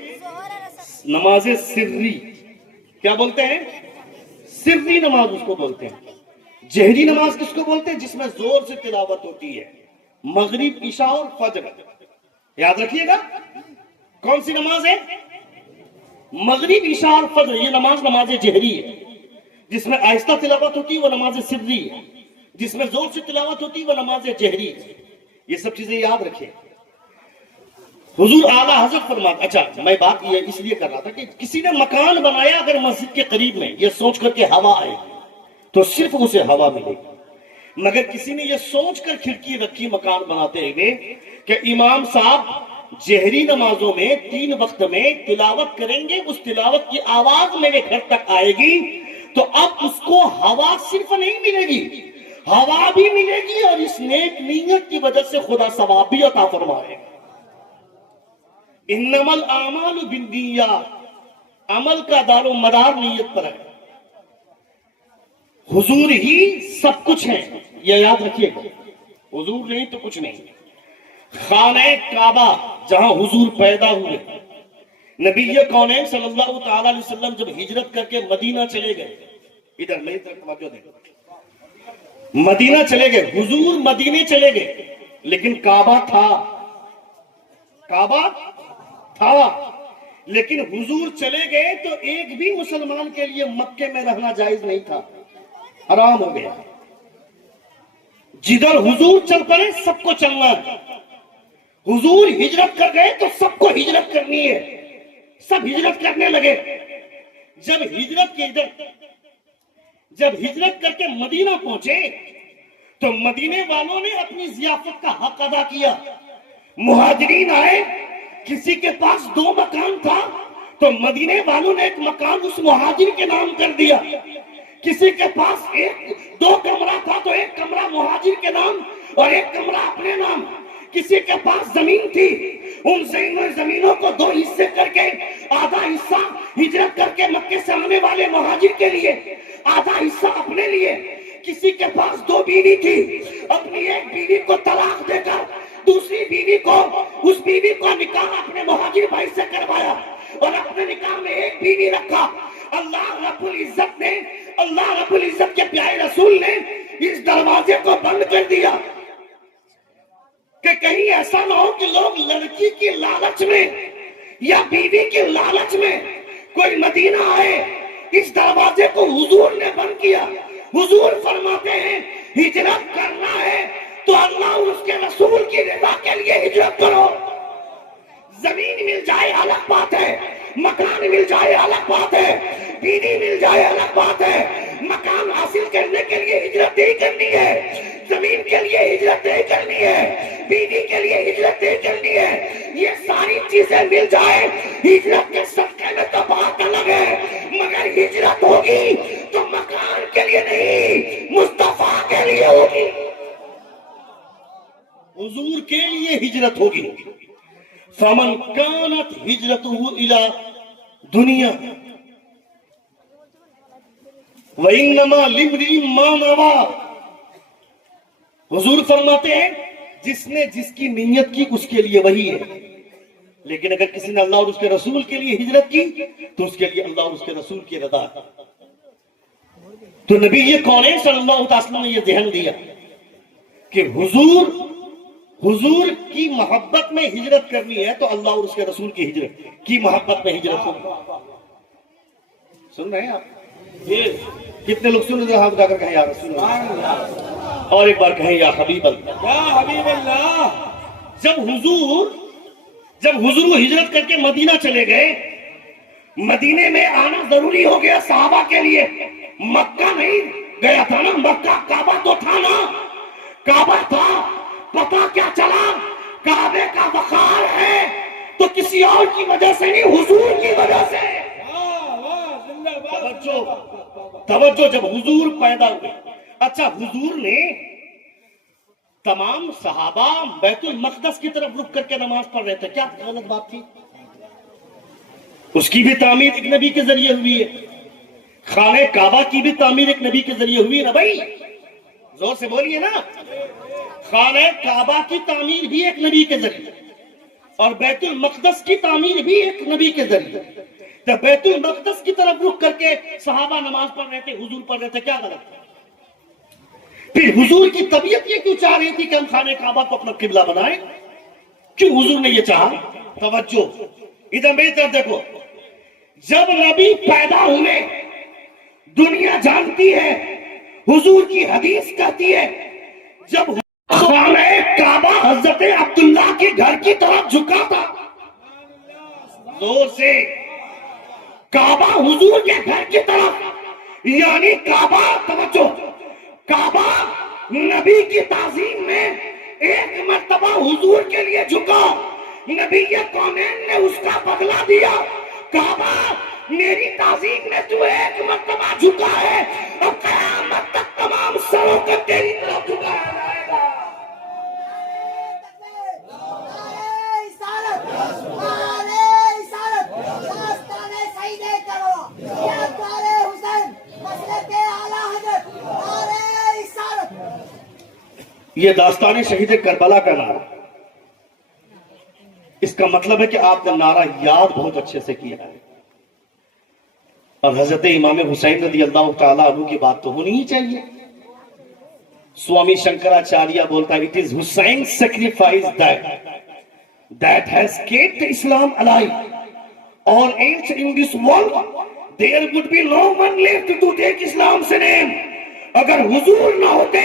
نماز سری. کیا بولتے ہیں؟ سری نماز اس کو بولتے ہیں. جہری نماز کس کو بولتے ہیں؟ جس میں زور سے تلاوت ہوتی ہے. مغرب، عشاء اور فجر. یاد رکھیے گا کون سی نماز ہے؟ مغرب، عشاء اور فجر. یہ نماز جہری ہے. جس میں آہستہ تلاوت ہوتی ہے وہ نماز سری ہے. جس میں زور سے تلاوت ہوتی ہے وہ نماز جہری ہے. یہ سب چیزیں یاد رکھیں. حضور اعلیٰ حضرت فرماتے. اچھا میں بات یہ اس لیے کر رہا تھا کہ کسی نے مکان بنایا اگر مسجد کے قریب میں یہ سوچ کر کے ہوا آئے تو صرف اسے ہوا ملے گی. مگر کسی نے یہ سوچ کر کھڑکی رکھی مکان بناتے ہوئے کہ امام صاحب جہری نمازوں میں 3 وقت میں تلاوت کریں گے, اس تلاوت کی آواز میرے گھر تک آئے گی, تو اب اس کو ہوا صرف نہیں ملے گی, ہوا بھی ملے گی اور اس نیک نیت کی وجہ سے خدا ثواب بھی عطا فرمائے گا. انما الاعمال بالنیات, عمل کا دار و مدار نیت پر ہے. حضور ہی سب کچھ ہے, یہ یاد رکھیے گا. حضور نہیں تو کچھ نہیں. خانہ کعبہ جہاں حضور پیدا ہوئے, نبی کونین صلی اللہ تعالی علیہ وسلم جب ہجرت کر کے مدینہ چلے گئے, ادھر میری طرف توجہ دیں, مدینہ چلے گئے, حضور مدینے چلے گئے, لیکن کعبہ تھا, کعبہ تھا, لیکن حضور چلے گئے تو ایک بھی مسلمان کے لیے مکے میں رہنا جائز نہیں تھا, حرام ہو گیا. جدھر حضور چل پڑے سب کو چلنا ہے. حضور ہجرت کر گئے تو سب کو ہجرت کرنی ہے, سب ہجرت کرنے لگے. جب ہجرت کر کے مدینہ پہنچے تو مدینے والوں نے اپنی ضیافت کا حق ادا کیا. مہاجرین آئے, کسی کے پاس 2 مکان تھا تو مدینے والوں نے ایک مکان اس مہاجر کے نام کر دیا. کسی کے پاس 2 کمرہ تھا تو ایک کمرہ مہاجر کے نام اور ایک کمرہ اپنے نام. کسی کے پاس زمین تھی, ان زمینوں کو 2 حصے کر کے آدھا حصہ ہجرت کر کے مکے سے آنے والے مہاجر کے لیے, آدھا حصہ اپنے لیے. کسی کے پاس 2 بیوی تھی, اپنی ایک بیوی کو طلاق دے کر دوسری بیوی کو, اس بیوی کو نکاح اپنے مہاجر بھائی سے کروایا اور اپنے نکاح میں ایک بیوی رکھا. اللہ رب العزت کے پیارے رسول نے اس دروازے کو بند کر دیا کہ کہیں ایسا نہ ہو کہ لوگ لڑکی کی لالچ میں یا بیوی کی لالچ میں کوئی مدینہ آئے. اس دروازے کو حضور نے بند کیا. حضور فرماتے ہیں ہجرت کرنا ہے تو اللہ اور اس کے رسول کی رضا کے لیے ہجرت کرو. زمین مل جائے الگ بات ہے, مکان مل جائے الگ بات ہے, بیوی مل جائے الگ بات ہے. مکان حاصل کرنے کے لیے ہجرت نہیں کرنی ہے, زمین کے لیے ہجرت نہیں کرنی ہے, بیوی کے لیے ہجرت نہیں کرنی ہے. یہ ساری چیزیں مل جائے ہجرت کے صدقے میں تو بات الگ ہے, مگر ہجرت ہوگی تو مکان کے لیے نہیں, مصطفیٰ کے لیے ہوگی, حضور کے لیے ہجرت ہوگی. فمن كانت ہجرته الى دنیا وانما لامرئ ما نوى. حضور فرماتے ہیں جس نے جس کی نیت کی اس کے لیے وہی ہے, لیکن اگر کسی نے اللہ اور اس کے رسول کے لیے ہجرت کی تو اس کے لیے اللہ اور اس کے رسول کی رضا. تو نبی کونین صلی اللہ علیہ وسلم نے یہ ذہن دیا کہ حضور کی محبت میں ہجرت کرنی ہے تو اللہ اور اس کے رسول کی ہجرت کی محبت میں ہجرت ہوگی. سن رہے ہیں آپ؟ کتنے لوگ سن رہے ہیں؟ آپ جا کر کہیں یا رسول اللہ, اور ایک بار کہیں یا حبیب اللہ, یا حبیب اللہ. جب حضور وہ ہجرت کر کے مدینہ چلے گئے, مدینے میں آنا ضروری ہو گیا صحابہ کے لیے. مکہ نہیں گیا تھا نا, مکہ کعبہ تو تھا نا, کعبہ تھا. پتا کیا چلا کعبے کا وقار ہے تو کسی اور کی وجہ سے نہیں, حضور کی وجہ سے. توجہ, جب حضور پیدا ہوئے, اچھا حضور نے تمام صحابہ بیت المقدس کی طرف رخ کر کے نماز پڑھ رہے تھے, کیا غلط بات تھی؟ اس کی بھی تعمیر ایک نبی کے ذریعے ہوئی ہے. خانہ کعبہ کی بھی تعمیر ایک نبی کے ذریعے ہوئی ہے نا بھائی, زور سے بولیے نا. خانہ کعبہ کی تعمیر بھی ایک نبی کے ذریعے اور بیت المقدس کی تعمیر بھی ایک نبی کے ذریعے. تو بیت المقدس کی طرف رخ کر کے صحابہ نماز پڑھ رہے تھے, حضور پڑھ رہے تھے, کیا غلط تھا؟ پھر حضور کی طبیعت یہ کیوں چاہ رہی تھی کہ ہم خانہ کعبہ کو اپنا قبلہ بنائیں؟ کیوں حضور نے یہ چاہا؟ توجہ ادھر میری طرف دیکھو. جب نبی پیدا ہوئے دنیا جانتی ہے، حضور کی حدیث کہتی ہے جب خانہ کعبہ حضرت عبداللہ کے گھر کی طرف جھکا تھا، زور سے کعبہ حضور کے گھر کی طرف، یعنی کعبہ، توجہ، کعبہ نبی کی تعظیم میں ایک مرتبہ حضور کے لیے جھکا، نبی کونین نے اس کا بدلہ دیا. کعبہ میری تعظیم میں تو ایک مرتبہ جھکا ہے، اب قیامت تک تمام سروں کا تیری طرف جھکایا جائے گا. یہ داستان شہید کربلا کا نعرہ، اس کا مطلب ہے کہ آپ نے نعرہ یاد بہت اچھے سے کیا ہے. اور حضرت امام حسین رضی اللہ تعالیٰ عنہ کی بات تو ہونی ہی چاہیے. سوامی شنکراچاریہ بولتا ہے, it is Hussein's sacrifice that has kept Islam alive. Or else in this world there would be no one left to take Islam's name. اگر حضور نہ ہوتے,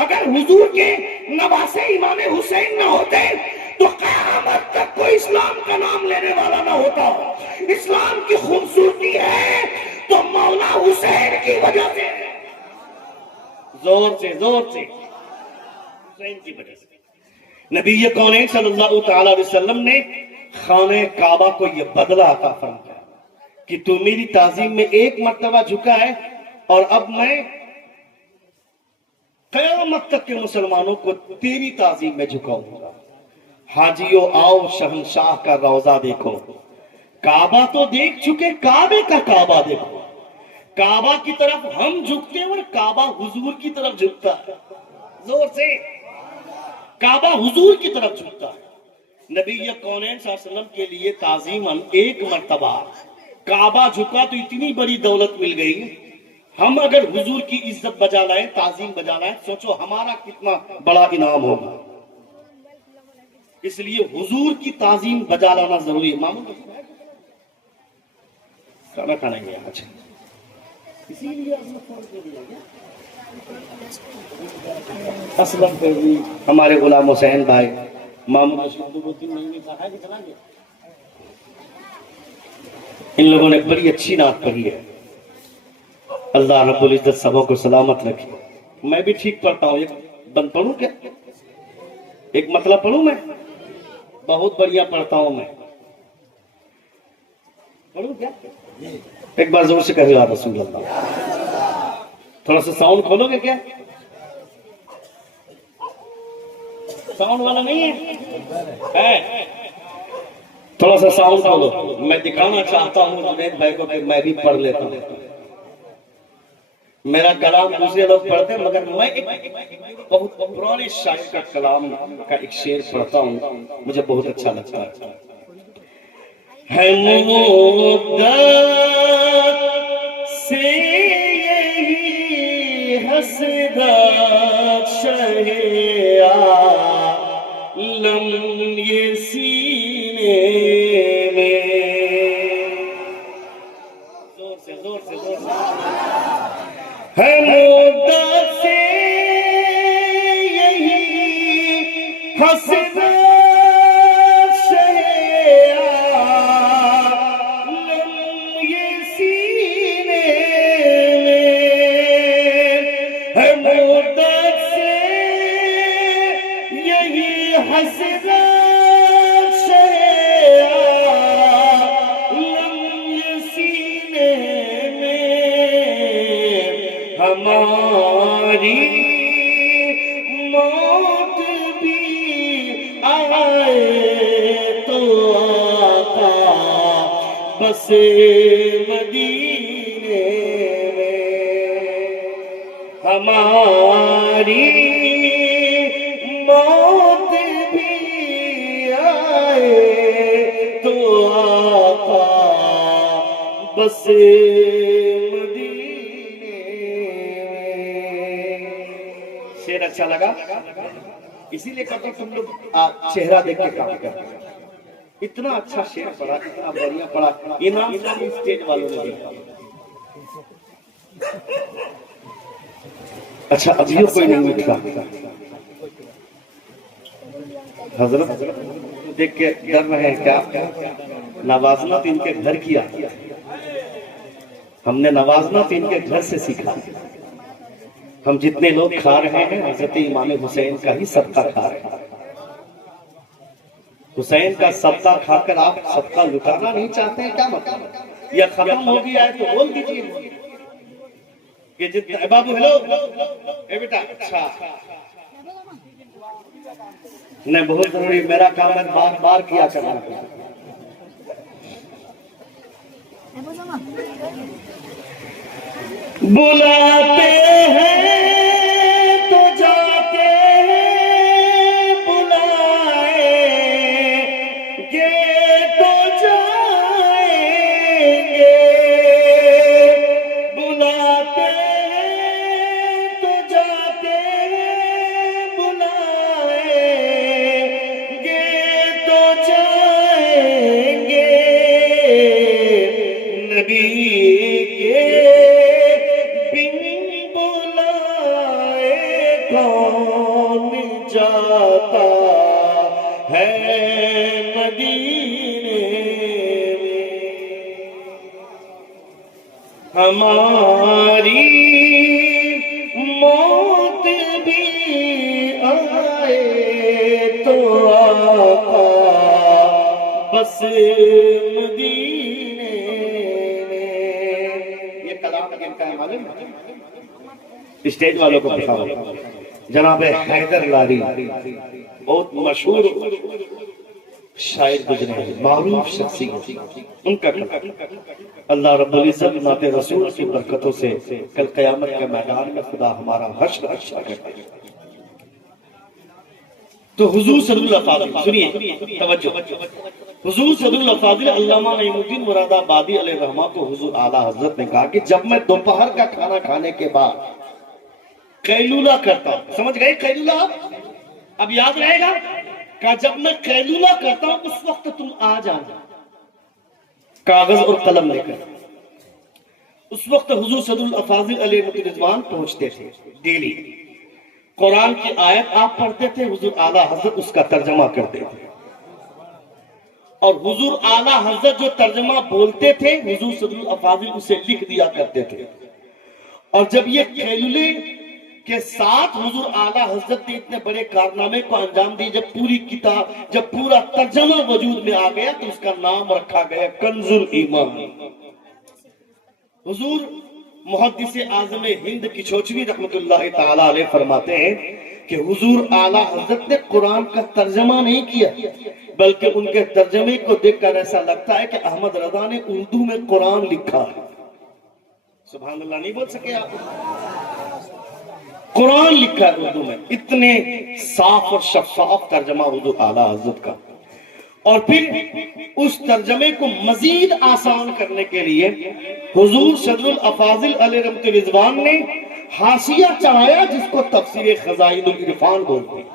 اگر حضور کے نواسے امام حسین نہ ہوتے تو قیامت تک کوئی اسلام کا نام لینے والا نہ ہوتا. اسلام کی خوبصورتی ہے تو مولا حسین کی وجہ سے, زور سے حسین کی وجہ سے. نبی کونین صلی اللہ تعالی علیہ وسلم نے خانہ کعبہ کو یہ بدلہ عطا فرمایا کہ تو میری تعظیم میں ایک مرتبہ جھکا ہے اور اب میں قیامت تک کے مسلمانوں کو تیری تعظیم میں جھکاؤں گا. حاجیو آؤ شہنشاہ کا روضہ دیکھو, کعبہ تو دیکھ چکے, کعبے کا کعبہ دیکھو. کعبہ کی طرف ہم جھکتے ہیں اور کعبہ حضور کی طرف جھکتا ہے. زور سے, کعبہ حضور کی طرف جھکتا ہے. نبی کونین صلی اللہ علیہ وسلم کے لیے تعظیماً ایک مرتبہ کعبہ جھکا تو اتنی بڑی دولت مل گئی. ہم اگر حضور کی عزت بجا لائیں, تعظیم بجا لائیں, سوچو ہمارا کتنا بڑا انعام ہوگا. اس لیے حضور کی تعظیم بجا لانا ضروری ہے. ماموں کھانا کھانا ہی ہے آج, اسی لیے اسلم پہ بھی ہمارے غلام حسین بھائی ماموں ان لوگوں نے بڑی اچھی نعت پڑھی ہے. اللہ رب العزت سبوں کو سلامت رکھے. میں بھی ٹھیک پڑھتا ہوں. ایک بند پڑھوں کیا, ایک مطلب پڑھوں میں؟ بہت بڑھیا پڑھتا ہوں میں. پڑھوں کیا؟ ایک بار زور سے کہو یا رسول اللہ. تھوڑا سا ساؤنڈ کھولو گے کیا؟ ساؤنڈ والا نہیں ہے؟ تھوڑا سا ساؤنڈ کھولو. میں دکھانا چاہتا ہوں جنید بھائی کو کہ میں بھی پڑھ لیتا ہوں. میرا کلام دوسرے لوگ پڑھتے ہیں مگر میں ایک بہت پرانے شاعر کا کلام کا ایک شعر پڑھتا ہوں, مجھے بہت اچھا لگتا ہے. مدت سے یہی حسرت شہ عالم یہ سینے میں, زور سے ہے مدت سے یہی حسرت شہ عالم یہ سینے میں, ہے مدت سے یہی حسرت شہ عالم یہ سینے ہماری موت بھی آئے تو آقا بس مدینے میں. ہماری موت بھی آئے تو آقا بس اچھا لگا؟ اسی لیے کہتا ہوں تم لوگ چہرہ دیکھ کے کام کرتے. اتنا اچھا شعر پڑھا, اتنا بڑھیا پڑھا, انعام اسٹیج والوں نے دیا. اچھا ابھی کوئی نہیں اٹھا حضرت دیکھ کے ڈر رہے ہیں کیا؟ نوازنا تو ان کے گھر کیا, ہم نے نوازنا تو ان کے گھر سے سیکھا. ہم جتنے لوگ کھا رہے ہیں حضرت امام حسین کا ہی صدقہ کھا رہے ہیں. حسین کا صدقہ کھا کر آپ صدقہ لٹانا نہیں چاہتے ہیں کیا مطلب؟ یا ختم ہو گیا ہے تو بول دیجیے کہ جتنا. بابو ہیلو اے بیٹا, اچھا نہیں بہت ضروری, میرا کام ہے بار بار کیا کرنا. بلاتے ہیں تو جاتے ہیں, بلائیں گے تو جائیں گے. بلاتے ہیں تو جاتے ہیں, بلائیں گے تو جائیں گے. نبی جاتا ہے مدینے میں, ہماری موت بھی آئے تو آقا بس مدینے میں. یہ کلام کن کا ہے معلوم ہے؟ اسٹیج والوں کو بتاؤ. جناب حیدر لاری بہت مشہور شاعر گزرے ہیں, معروف شخصیت, ان کا اللہ رب العزت نعت رسول کی برکتوں سے کل قیامت کے میدان میں خدا ہمارا حشر اچھا کرے. تو حضور صلی اللہ علیہ وسلم سنیے توجہ, حضور صلی اللہ علیہ وسلم علامہ نعیم الدین مراد آبادی علیہ الرحمہ کو حضور اعلیٰ حضرت نے کہا کہ جب میں دوپہر کا کھانا کھانے کے بعد قیلولہ کرتا ہوں, سمجھ گئے قیلولہ؟ اب یاد رہے گا کہ جب میں قیلولہ کرتا ہوں اس وقت تم آ جانا کاغذ اور قلم لے کر. اس وقت حضور صلی اللہ افاضل علیہ رضوان پہنچتے تھے. ڈیلی قرآن کی آیت آپ پڑھتے تھے, حضور اعلیٰ حضرت اس کا ترجمہ کرتے تھے, اور حضور اعلیٰ حضرت جو ترجمہ بولتے تھے حضور صلی اللہ افاضل اسے لکھ دیا کرتے تھے. اور جب یہ قیلولے کے ساتھ حضور اعلیٰ حضرت نے اتنے بڑے کارنامے کو انجام دی, جب پوری کتاب, جب پورا ترجمہ وجود میں آ گیا تو اس کا نام رکھا گیا کنز الایمان. حضور محدث اعظم ہند کچھوچوی رحمت اللہ تعالی علیہ فرماتے ہیں کہ حضور اعلیٰ حضرت نے قرآن کا ترجمہ نہیں کیا, بلکہ ان کے ترجمے کو دیکھ کر ایسا لگتا ہے کہ احمد رضا نے اردو میں قرآن لکھا ہے. سبحان اللہ نہیں بول سکے آپ؟ قرآن لکھا ہے اردو میں. اتنے صاف اور شفاف ترجمہ حضور اعلیٰ حضرت کا. اور پھر اس ترجمے کو مزید آسان کرنے کے لیے حضور صدر الافاضل علیہ رحمت رضوان نے حاشیہ چڑھایا جس کو تفسیر خزائن العرفان بولتے ہیں.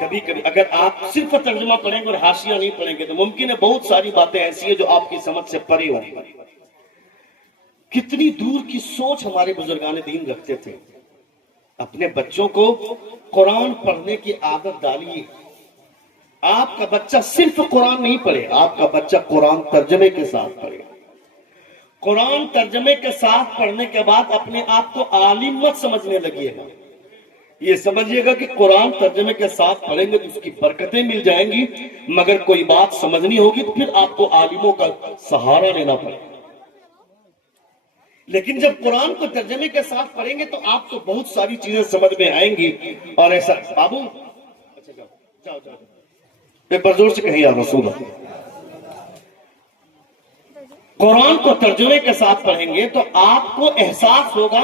کبھی کبھی اگر آپ صرف ترجمہ پڑھیں گے اور حاشیہ نہیں پڑھیں گے تو ممکن ہے بہت ساری باتیں ایسی ہیں جو آپ کی سمجھ سے پرے ہوں. کتنی دور کی سوچ ہمارے بزرگان دین رکھتے تھے. اپنے بچوں کو قرآن پڑھنے کی عادت ڈالیے. آپ کا بچہ صرف قرآن نہیں پڑھے, آپ کا بچہ قرآن ترجمے کے ساتھ پڑھے. قرآن ترجمے کے ساتھ پڑھنے کے بعد اپنے آپ کو عالم مت سمجھنے لگیے گا. یہ سمجھیے گا کہ قرآن ترجمے کے ساتھ پڑھیں گے تو اس کی برکتیں مل جائیں گی, مگر کوئی بات سمجھنی ہوگی تو پھر آپ کو عالموں کا سہارا لینا پڑے گا. لیکن جب قرآن کو ترجمے کے ساتھ پڑھیں گے تو آپ کو بہت ساری چیزیں سمجھ میں آئیں گی. اور ایسا بابو ایک بار زور سے کہیں یا رسول اللہ, قرآن کو ترجمے کے ساتھ پڑھیں گے تو آپ کو احساس ہوگا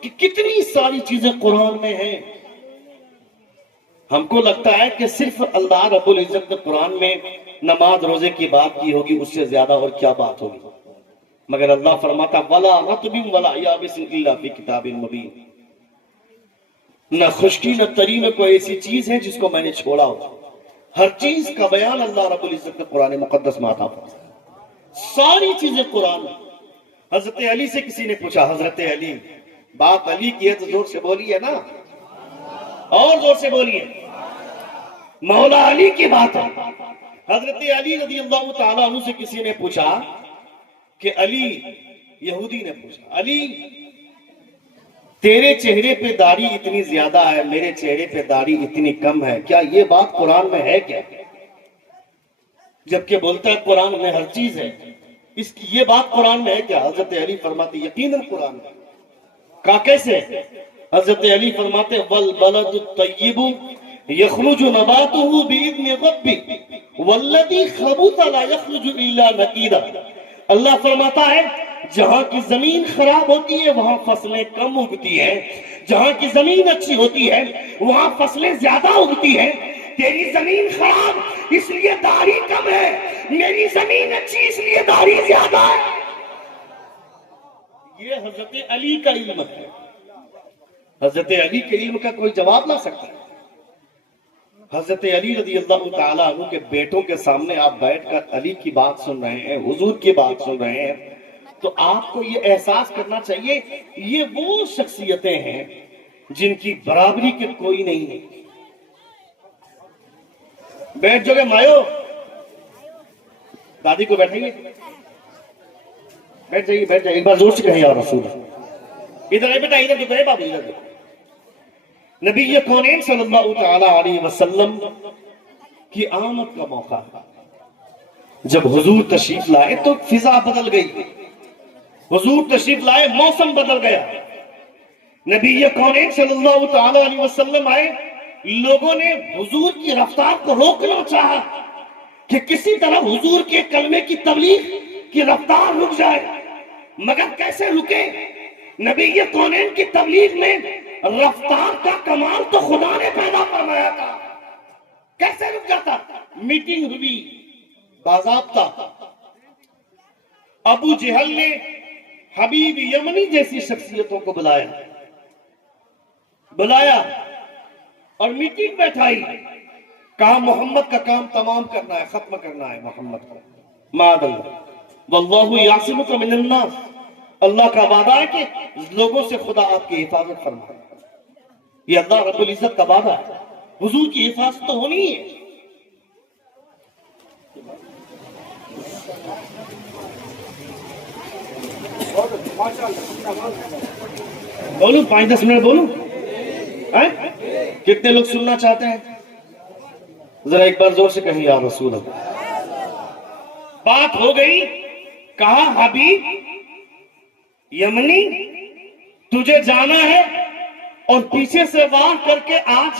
کہ کتنی ساری چیزیں قرآن میں ہیں. ہم کو لگتا ہے کہ صرف اللہ رب العزت نے قرآن میں نماز روزے کی بات کی ہوگی, اس سے زیادہ اور کیا بات ہوگی. مگر اللہ فرماتا وَلَا رَطْبٍ وَلَا يَابِسٍ إِلَّا فِي كِتَابٍ مُبِينٍ. نہ خشکی نہ تری میں کوئی ایسی چیز ہے جس کو میں نے چھوڑا ہو. ہر چیز کا بیان اللہ رب العزت نے قرآن مقدس میں عطا فرمایا. ساری چیزیں قرآن میں. حضرت علی سے کسی نے پوچھا, حضرت علی, بات علی کی ہے تو زور سے بولیے نا, اور زور سے بولیے, مولا علی کی بات ہے. حضرت علی رضی اللہ تعالیٰ عنہ سے کسی نے پوچھا کہ علی, یہودی نے پوچھا, علی تیرے چہرے پہ داڑھی اتنی زیادہ ہے, میرے چہرے پہ داڑھی اتنی کم ہے, کیا یہ بات قرآن میں ہے کیا؟ جبکہ بولتا ہے قرآن میں ہر چیز ہے, اس کی یہ بات قرآن میں ہے کیا؟ حضرت علی فرماتے یقیناً قرآن میں. کہا کیسے؟ حضرت علی فرماتے والبلد الطیب یخرج نباتہ بإذن ربہ والذی خبث لا یخرج الا نکیرا. اللہ فرماتا ہے جہاں کی زمین خراب ہوتی ہے وہاں فصلیں کم اگتی ہیں, جہاں کی زمین اچھی ہوتی ہے وہاں فصلیں زیادہ اگتی ہیں. تیری زمین خراب اس لیے داڑھی کم ہے, میری زمین اچھی اس لیے داڑھی زیادہ ہے. یہ حضرت علی کا علم ہے. حضرت علی کے علم کا کوئی جواب نہ سکتا ہے. حضرت علی رضی اللہ تعالیٰ عنہ کے بیٹوں کے سامنے آپ بیٹھ کر علی کی بات سن رہے ہیں, حضور کی بات سن رہے ہیں, تو آپ کو یہ احساس کرنا چاہیے یہ وہ شخصیتیں ہیں جن کی برابری کے کوئی نہیں ہے. بیٹھ جو گے مایو, دادی کو بیٹھیں گے, بیٹھ جائیے, بیٹھ جائیے, ایک بار زور سے کہیں یا رسول اللہ. ادھر ہے بیٹا, ادھر دیکھو بابو, ادھر دیکھو. نبی کونین صلی اللہ تعالی علیہ وسلم کی آمد کا موقع, جب حضور تشریف لائے تو فضا بدل گئی. حضور تشریف لائے, موسم بدل گیا. نبی کونین صلی اللہ تعالی علیہ وسلم آئے, لوگوں نے حضور کی رفتار کو روکنا چاہا کہ کسی طرح حضور کے کلمے کی تبلیغ کی رفتار رک جائے, مگر کیسے رکے؟ نبی کونین کی تبلیغ میں رفتار کا کمال تو خدا نے پیدا فرمایا تھا, کیسے رک جاتا؟ میٹنگ ہوئی باضابطہ. ابو جہل نے حبیب یمنی جیسی شخصیتوں کو بلایا اور میٹنگ بیٹھائی, کہا محمد کا کام تمام کرنا ہے, ختم کرنا ہے محمد کو. معاذ اللہ واللہ یعصمک من الناس, اللہ کا وعدہ ہے کہ لوگوں سے خدا آپ کی حفاظت فرمائے. یہ اللہ رب العزت کا وعدہ ہے, حضور کی حفاظت تو ہونی ہے. بولوں 5-10 منٹ بولوں؟ کتنے لوگ سننا چاہتے ہیں؟ ذرا ایک بار زور سے کہیں یا رسول اللہ. بات ہو گئی, کہا حبیب یمنی تجھے جانا ہے اور پیچھے سے وار کر کے آج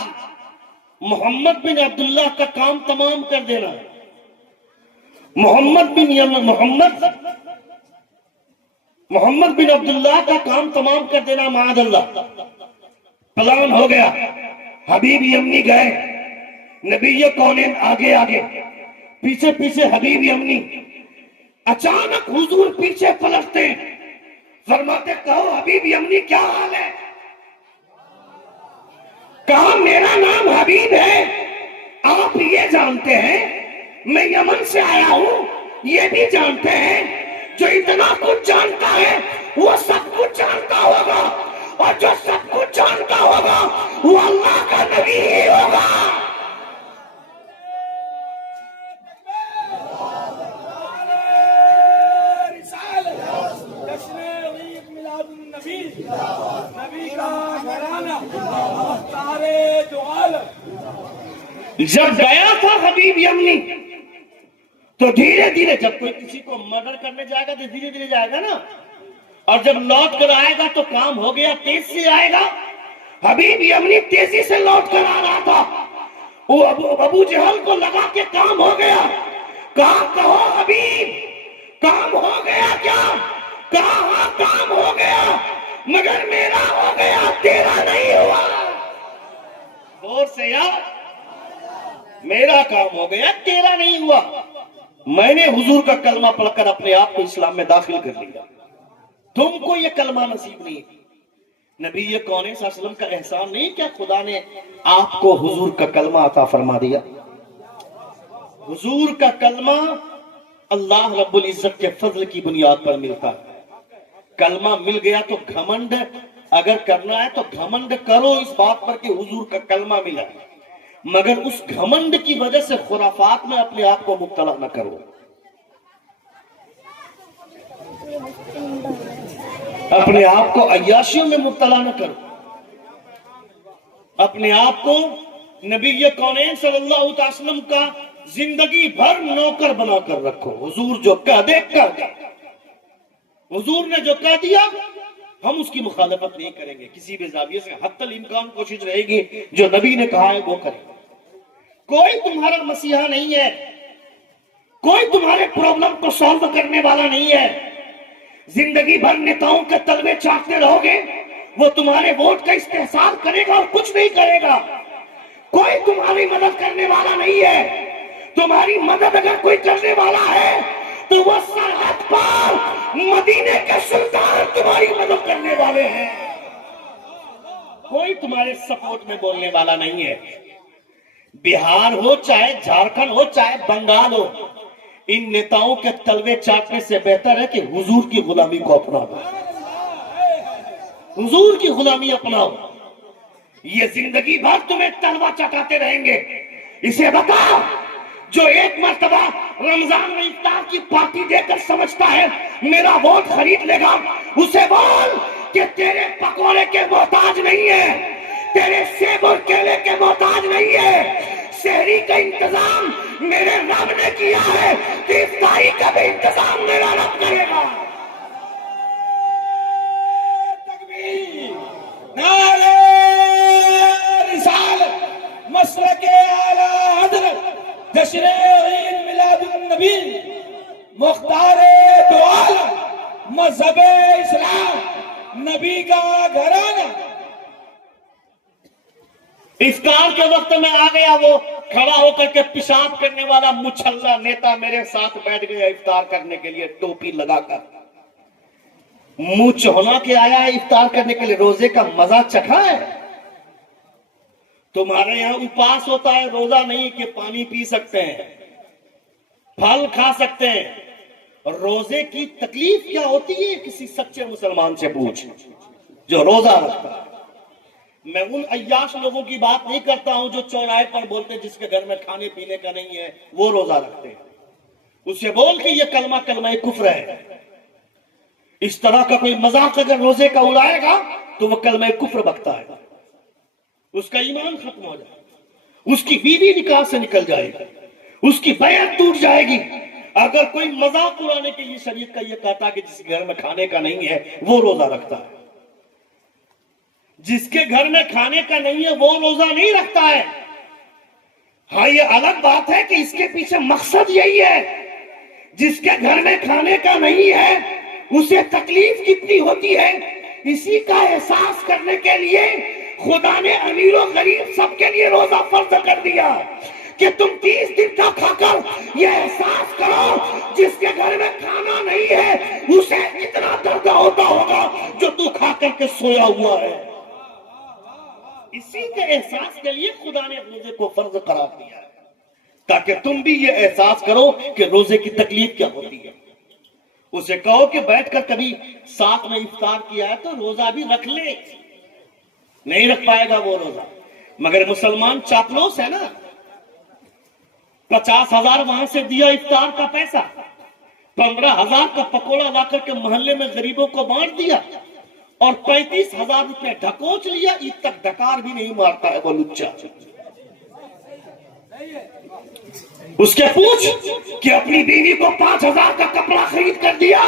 محمد بن عبداللہ کا کام تمام کر دینا. محمد بن عبداللہ کا کام تمام کر دینا. معاذ اللہ. پلان ہو گیا. حبیب یمنی گئے, نبی کونین آگے آگے, پیچھے پیچھے حبیب یمنی. اچانک حضور پیچھے پلٹتے, فرماتے کہو حبیب یمنی کیا حال ہے؟ کہا میرا نام حبیب ہے, آپ یہ جانتے ہیں میں یمن سے آیا ہوں, یہ بھی جانتے ہیں جو اتنا کچھ جانتا ہے وہ سب کچھ جانتا ہوگا, اور جو سب کچھ جانتا ہوگا وہ اللہ کا نبی ہی ہوگا. جب گیا تھا حبیب یمنی تو دھیرے دھیرے, جب کوئی کسی کو مرڈر کرنے جائے گا تو دھیرے دھیرے جائے گا نا, اور جب لوٹ کر آئے گا تو کام ہو گیا, تیز سے آئے گا. حبیب یمنی تیزی سے لوٹ کر آ رہا تھا, وہ ابو جہل کو لگا کہ کام ہو گیا. کہا کہو حبیب کام ہو گیا کیا؟ کہا ہاں کام ہو گیا, مگر میرا ہو گیا, تیرا نہیں ہوا. غور سے یار, میرا کام ہو گیا, تیرا نہیں ہوا. میں نے حضور کا کلمہ پڑھ کر اپنے آپ کو اسلام میں داخل کر لیا, تم کو یہ کلمہ نصیب نہیں. نبی کون صلی اللہ علیہ وسلم کا احسان نہیں کیا خدا نے آپ کو حضور کا کلمہ عطا فرما دیا؟ حضور کا کلمہ اللہ رب العزت کے فضل کی بنیاد پر ملتا ہے۔ کلمہ مل گیا تو گھمنڈ اگر کرنا ہے تو گھمنڈ کرو اس بات پر کہ حضور کا کلمہ ملا، مگر اس گھمنڈ کی وجہ سے خرافات میں اپنے آپ کو مبتلا نہ کرو، اپنے آپ کو عیاشیوں میں مبتلا نہ کرو، اپنے آپ کو نبی کونین صلی اللہ علیہ وسلم کا زندگی بھر نوکر بنا کر رکھو۔ حضور جو کہہ دے کر دے، حضور نے جو کہہ دیا ہم اس کی مخالفت نہیں کریں گے کسی بھی زاویے سے، حتی الامکان کوشش رہے گی جو نبی نے کہا ہے وہ کریں۔ کوئی تمہارا مسیحا نہیں ہے، کوئی تمہارے پرابلم کو سالو کرنے والا نہیں ہے۔ زندگی بھر نیتاؤں کے تلوے چاٹتے رہو گے، وہ تمہارے ووٹ کا استحصال کرے گا اور کچھ نہیں کرے گا۔ کوئی تمہاری مدد کرنے والا نہیں ہے، تمہاری مدد اگر کوئی کرنے والا ہے تو وہ سرحد پار مدینے کے سلطان تمہاری مدد کرنے والے ہیں۔ کوئی تمہارے سپورٹ میں بولنے والا نہیں ہے۔ بہار ہو چاہے جھارکھنڈ ہو چاہے بنگال ہو، ان نیتاؤں کے تلوے چاٹنے سے بہتر ہے کہ حضور کی غلامی کو اپناؤ، حضور کی غلامی اپناؤ۔ یہ زندگی بھر تمہیں تلوہ چٹاتے رہیں گے۔ اسے بتاؤ جو ایک مرتبہ رمضان میں افطار کی پارٹی دے کر سمجھتا ہے میرا ووٹ خرید لے گا، اسے بول کہ تیرے پکوڑے کے محتاج نہیں ہے، تیرے سیب اور کیلے کے محتاج نہیں ہے۔ سحری کا انتظام میرے رب نے کیا ہے، افطاری کا بھی انتظام میرا رب کرے گا۔ نعرہ رسالت، مسلک اعلی حضرت، جشن عید میلاد النبی، مختار دو عالم، مذہب اسلام، نبی کا گھرانہ۔ افطار کے وقت میں آ گیا وہ کھڑا ہو کر کے پیشاب کرنے والا مچھلا نیتا میرے ساتھ بیٹھ گیا افطار کرنے کے لیے ٹوپی لگا کر، منہ چونا کے آیا ہے افطار کرنے کے لیے، روزے کا مزہ چکھا ہے؟ تمہارے یہاں اپاس ہوتا ہے، روزہ نہیں کہ پانی پی سکتے ہیں، پھل کھا سکتے ہیں۔ روزے کی تکلیف کیا ہوتی ہے کسی سچے مسلمان سے پوچھ جو روزہ رکھتا ہے۔ میں ان عیاش لوگوں کی بات نہیں کرتا ہوں جو چوراہے پر بولتے جس کے گھر میں کھانے پینے کا نہیں ہے وہ روزہ رکھتے ہیں، اسے بول کہ یہ کلمہ کلمہ کفر ہے۔ اس طرح کا کوئی مذاق اگر روزے کا اڑائے گا تو وہ کلمہ کفر بکتا ہے، اس کا ایمان ختم ہو جائے گا، اس کی بیوی نکاح سے نکل جائے گی، اس کی بیعت ٹوٹ جائے گی۔ اگر کوئی مذاق اڑانے کے لیے شریعت کا یہ کہتا کہ جس کے گھر میں کھانے کا نہیں ہے وہ روزہ رکھتا ہے، جس کے گھر میں کھانے کا نہیں ہے وہ روزہ نہیں رکھتا ہے۔ ہاں یہ الگ بات ہے کہ اس کے پیچھے مقصد یہی ہے، جس کے گھر میں کھانے کا نہیں ہے اسے تکلیف کتنی ہوتی ہے اسی کا احساس کرنے کے لیے خدا نے امیر و غریب سب کے لیے روزہ فرض کر دیا کہ تم 30 دن کا کھا کر یہ احساس کرو جس کے گھر میں کھانا نہیں ہے اسے کتنا درد ہوتا ہوگا جو تو کھا کر کے سویا ہوا ہے۔ اسی کے احساس کے لیے خدا نے روزے کو فرض قرار دیا ہے تاکہ تم بھی یہ احساس کرو کہ روزے کی تکلیف کیا ہوتی ہے۔ اسے کہو کہ بیٹھ کر کبھی ساتھ میں افطار کیا ہے تو روزہ بھی رکھ لے، نہیں رکھ پائے گا وہ روزہ، مگر مسلمان چاپلوس ہے نا، 50,000 وہاں سے دیا افطار کا پیسہ، 15,000 کا پکوڑا لا کر کے محلے میں غریبوں کو بانٹ دیا اور 35,000 روپے ڈھکوچ لیا، عید تک ڈکار بھی نہیں مارتا ہے وہ لچا۔ اس کے پوچھ کہ اپنی بیوی کو 5,000 کا کپڑا خرید کر دیا،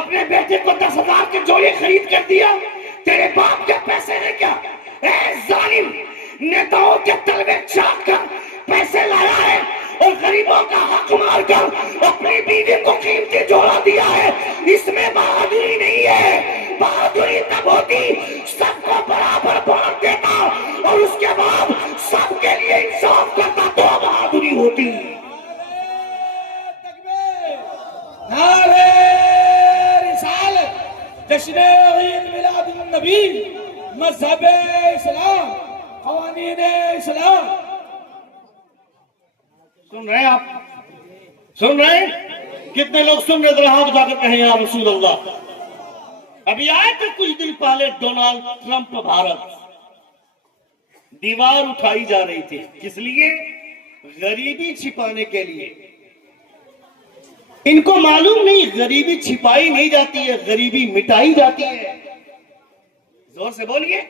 اپنے بیٹے کو 10,000 کے جوڑے خرید کر دیا، تیرے باپ کے پیسے نے کیا؟ اے ظالم، نیتاؤں کے تلوے چاٹ کر پیسے لایا ہے اور غریبوں کا حق مار کر اپنی بیوی کو قیمتی جوڑا دیا ہے، اس میں بہادری نہیں ہے۔ بہادری تب ہوتی سب کو برابر بانٹ دیتا اور اس کے بعد سب کے لیے انصاف کرتا تو بہادری ہوتی۔ نعرہ رسالت، جشن عید میلاد النبی، مذہب اسلام، قوانین اسلام. سن رہے ہیں آپ؟ سن رہے ہیں؟ کتنے لوگ سن رہے؟ ذرا ہاتھ اٹھا کر کہیں یا رسول اللہ. ابھی آئے تھے کچھ دن پہلے ڈونالڈ ٹرمپ بھارت، دیوار اٹھائی جا رہی تھی. کس لیے؟ غریبی چھپانے کے لیے. ان کو معلوم نہیں غریبی چھپائی نہیں جاتی ہے، غریبی مٹائی جاتی ہے. زور سے بولیے.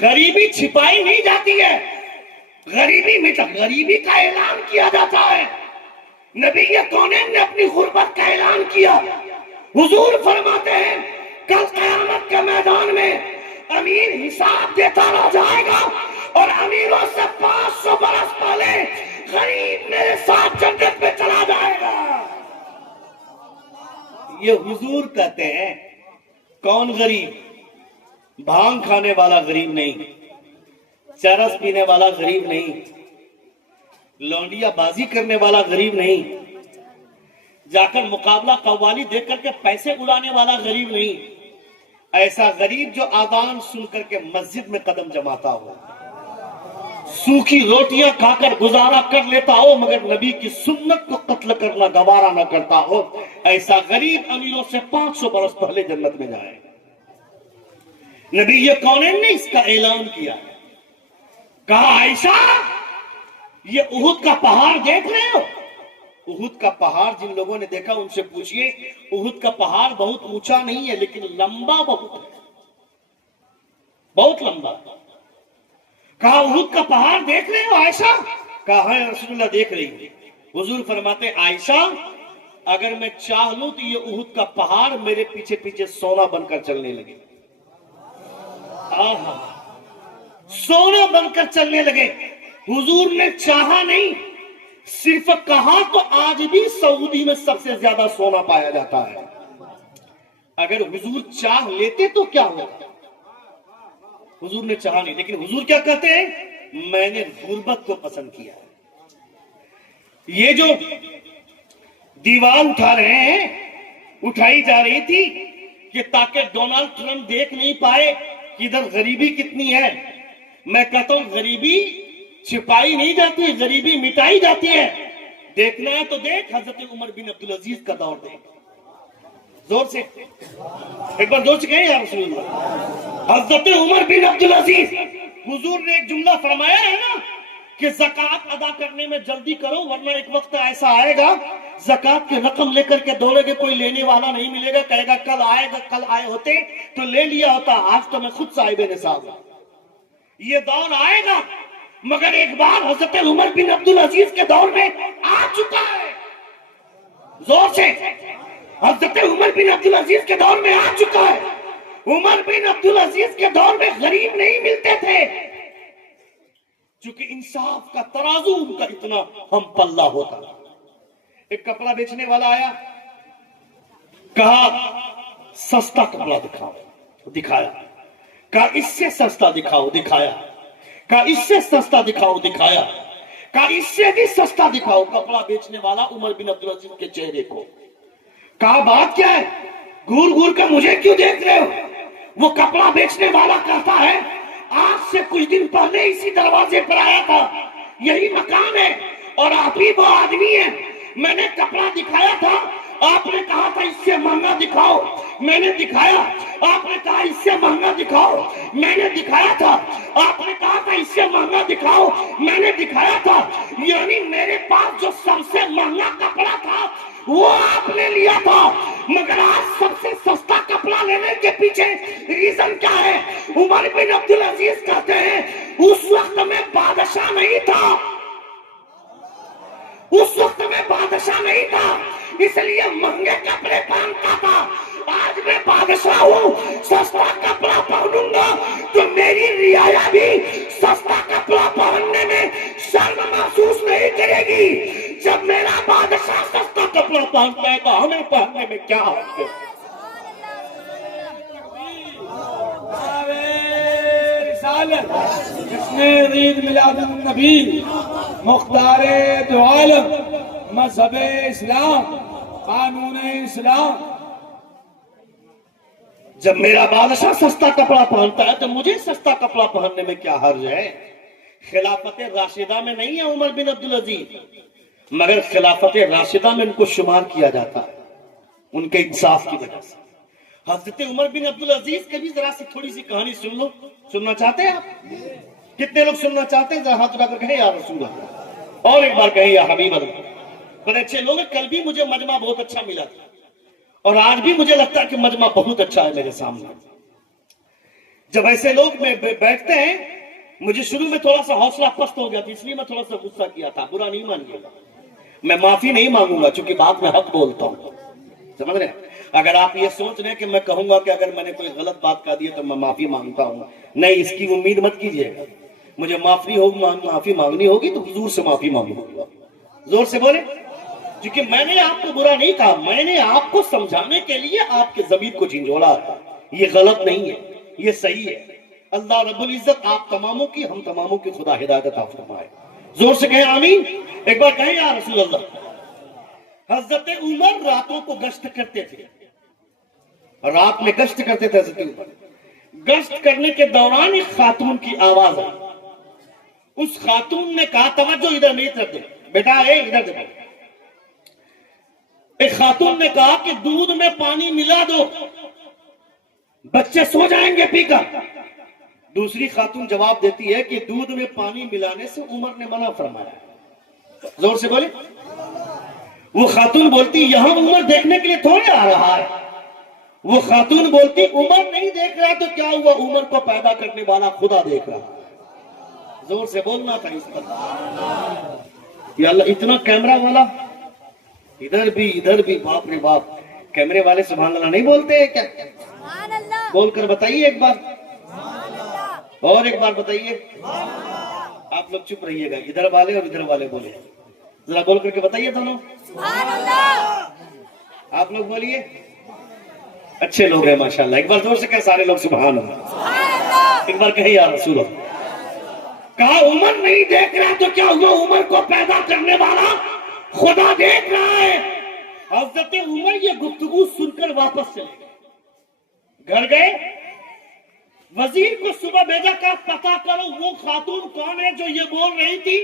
غریبی چھپائی نہیں جاتی ہے، غریبی کا اعلان کیا جاتا ہے. نبی کونین نے اپنی غربت کا اعلان کیا. حضور فرماتے ہیں کل قیامت کے میدان میں امیر حساب دیتا رہ جائے گا اور امیروں سے 500 برس پہلے غریب میرے ساتھ جنت میں چلا جائے گا. یہ حضور کہتے ہیں. کون غریب؟ بھانگ کھانے والا غریب نہیں، چرس پینے والا غریب نہیں، لونڈیا بازی کرنے والا غریب نہیں، جا کر مقابلہ قوالی دیکھ کر کے پیسے اڑانے والا غریب نہیں. ایسا غریب جو آذان سن کر کے مسجد میں قدم جماتا ہو، سوکھی روٹیاں کھا کر گزارا کر لیتا ہو مگر نبی کی سنت کو قتل کرنا گوارا نہ کرتا ہو، ایسا غریب امیروں سے 500 برس پہلے جنت میں جائے. نبی کونین نے اس کا اعلان کیا. کہا عائشہ یہ احد کا پہاڑ دیکھ رہے ہو؟ احد کا پہاڑ جن لوگوں نے دیکھا ان سے پوچھئے. احد کا پہاڑ بہت اونچا نہیں ہے لیکن لمبا بہت ہے، بہت لمبا. کہا احد کا پہاڑ دیکھ رہے ہو عائشہ؟ کہا ہاں رسول اللہ دیکھ رہی ہوں. حضور فرماتے عائشہ اگر میں چاہ لوں تو یہ احد کا پہاڑ میرے پیچھے پیچھے سونا بن کر چلنے لگے. سونا بن کر چلنے لگے. حضور نے چاہا نہیں، صرف کہا تو آج بھی سعودی میں سب سے زیادہ سونا پایا جاتا ہے. اگر حضور چاہ لیتے تو کیا ہوتا؟ حضور نے چاہا نہیں. لیکن حضور کیا کہتے ہیں؟ میں نے غربت کو پسند کیا. یہ جو دیوار اٹھا رہے ہیں، اٹھائی جا رہی تھی کہ تاکہ ڈونالڈ ٹرمپ دیکھ نہیں پائے کہ ادھر غریبی کتنی ہے. میں کہتا ہوں غریبی چھپائی نہیں جاتی، غریبی مٹائی جاتی ہے. دیکھنا ہے تو دیکھ، حضرت عمر بن عبدالعزیز کا دور دیکھ. زور سے ایک بار زور سے کہیں یا رسول اللہ. حضرت عمر بن عبدالعزیز، حضور نے ایک جملہ فرمایا ہے نا کہ زکوٰۃ ادا کرنے میں جلدی کرو ورنہ ایک وقت ایسا آئے گا زکوٰۃ کی رقم لے کر کے دوڑے گے، کوئی لینے والا نہیں ملے گا، کہے گا کل آئے گا، کل آئے ہوتے تو لے لیا ہوتا، آج تو میں خود صاحب نصاب ہوں. یہ دور آئے گا مگر ایک بار حضرت عمر بن عبدالعزیز کے دور میں آ چکا ہے. زور سے. حضرت عمر بن عبدالعزیز کے دور میں آ چکا ہے. عمر بن عبدالعزیز کے دور میں غریب نہیں ملتے تھے چونکہ انصاف کا ترازو ان کا اتنا ہم پلہ ہوتا. ایک کپڑا بیچنے والا آیا، کہا سستا کپڑا دکھاؤ، دکھایا. کہا اس سے سستا دکھاؤ، دکھایا. کہا اس سے سستا دکھاؤ، دکھایا. کہا اس سے بھی سستا دکھاؤ. کپڑا بیچنے والا عمر بن عبدالعزیز کے چہرے کو کہا بات کیا ہے؟ گور گور کر مجھے کیوں دیکھ رہے ہو؟ وہ کپڑا بیچنے والا کہتا ہے آج سے کچھ دن پہلے اسی دروازے پر آیا تھا، یہی مکان ہے اور آپ ہی وہ آدمی ہے. میں نے کپڑا دکھایا تھا، آپ نے کہا تھا اس سے مہنگا دکھاؤ، میں نے دکھایا. آپ نے کہا اس سے مہنگا دکھاؤ، میں نے دکھایا تھا. آپ نے کہا تھا اس سے مہنگا دکھاؤ، میں نے دکھایا تھا. یعنی میرے پاس جو سب سے مہنگا کپڑا تھا وہ آپ نے لیا تھا، مگر آج سب سے سستا کپڑا لینے کے پیچھے ریزن کیا ہے؟ عمر بن عبدالعزیز کہتے ہیں اس وقت میں بادشاہ نہیں تھا، اس وقت میں بادشاہ نہیں تھا اس لیے مہنگے کپڑے پہنتا تھا. آج میں بادشاہ ہوں، سستا کپڑا پہنوں گا تو میری رعایا بھی سستا کپڑا پہننے میں شرم محسوس نہیں کرے گی. جب میرا بادشاہ سستا کپڑا پہنتا ہے تو ہمیں پہننے میں کیا حق ہے؟ جشن عید میلاد النبی، مختار دو عالم، مذہب اسلام، قانون اسلام. جب میرا بادشاہ سستا کپڑا پہنتا ہے تو مجھے سستا کپڑا پہننے میں کیا حرج ہے؟ خلافت راشدہ میں نہیں ہے عمر بن عبدالعزیز، مگر خلافت راشدہ میں ان کو شمار کیا جاتا ہے ان کے انصاف کی وجہ سے۔ حضرت عمر بن عبدالعزیز کبھی ذرا سے تھوڑی سی کہانی سن لو، سننا چاہتے ہیں آپ؟ کتنے لوگ سننا چاہتے ہیں؟ ذرا ہاتھ اٹھا کر کہیں یا رسول اللہ، اور ایک بار کہیں یا حبیب اللہ۔ بڑے اچھے لوگ ہیں، کل بھی مجھے مجمع بہت اچھا ملا تھا اور آج بھی مجھے لگتا ہے کہ مجمع بہت اچھا ہے میرے سامنے۔ جب ایسے لوگ بیٹھتے ہیں، مجھے شروع میں تھوڑا سا حوصلہ پست ہو گیا تھا، اس لیے میں تھوڑا سا غصہ کیا تھا، برا نہیں مانیے گا، میں معافی نہیں مانگوں گا چونکہ بات میں حق بولتا ہوں، سمجھ رہے ہیں؟ اگر آپ یہ سوچ رہے ہیں کہ میں کہوں گا کہ اگر میں نے کوئی غلط بات کہہ دی تو میں معافی مانگتا ہوں، نہیں، اس کی امید مت کیجیے گا۔ مجھے معافی مانگنی ہوگی تو حضور سے معافی مانگوں گا، زور سے بولے، کیونکہ میں نے آپ کو برا نہیں کہا، میں نے آپ کو سمجھانے کے لیے آپ کے ضمیر کو جھنجھوڑا تھا، یہ غلط نہیں ہے، یہ صحیح ہے۔ اللہ رب العزت آپ تماموں کی، ہم تماموں کی خدا ہدایت عطا فرمائے، زور سے کہیں آمین، ایک بار کہیں یا رسول اللہ۔ حضرت عمر راتوں کو گشت کرتے تھے، رات میں گشت کرتے تھے حضرت عمر۔ گشت کرنے کے دوران ایک خاتون کی آواز آئی، اس خاتون نے کہا، توجہ ادھر میری طرف دے بیٹا، ادھر دے بیٹا۔ ایک خاتون نے کہا کہ دودھ میں پانی ملا دو، بچے سو جائیں گے پی کر۔ دوسری خاتون جواب دیتی ہے کہ دودھ میں پانی ملانے سے عمر نے منع فرمایا، زور سے بولے۔ وہ خاتون بولتی یہاں عمر دیکھنے کے لیے تھوڑے آ رہا ہے، وہ خاتون بولتی عمر نہیں دیکھ رہا تو کیا ہوا، عمر کو پیدا کرنے والا خدا دیکھ رہا۔ زور سے بولنا تھا اس پر۔ یا اللہ، اتنا کیمرہ والا ادھر بھی باپ رے باپ، کیمرے والے سبحان اللہ نہیں بولتے ہیں کیا؟ بول کر بتائیے ایک بار، اور ایک بار بتائیے۔ آپ لوگ چپ رہیے گا، ادھر والے اور ادھر والے بولے، ذرا بول کر کے بتائیے دونوں، آپ لوگ بولیے، اچھے لوگ ہیں ماشاءاللہ، ایک بار زور سے کہیں سارے لوگ سبحان اللہ، ایک بار کہیں یا رسول اللہ۔ کہا عمر نہیں دیکھ رہا تو کیا ہوا، عمر کو پیدا کرنے والا خدا دیکھ رہا ہے۔ حضرت عمر یہ گفتگو سن کر واپس چلے گئے، گھر گئے، وزیر کو صبح بھیجا، کہا پتا کرو وہ خاتون کون ہے جو یہ بول رہی تھی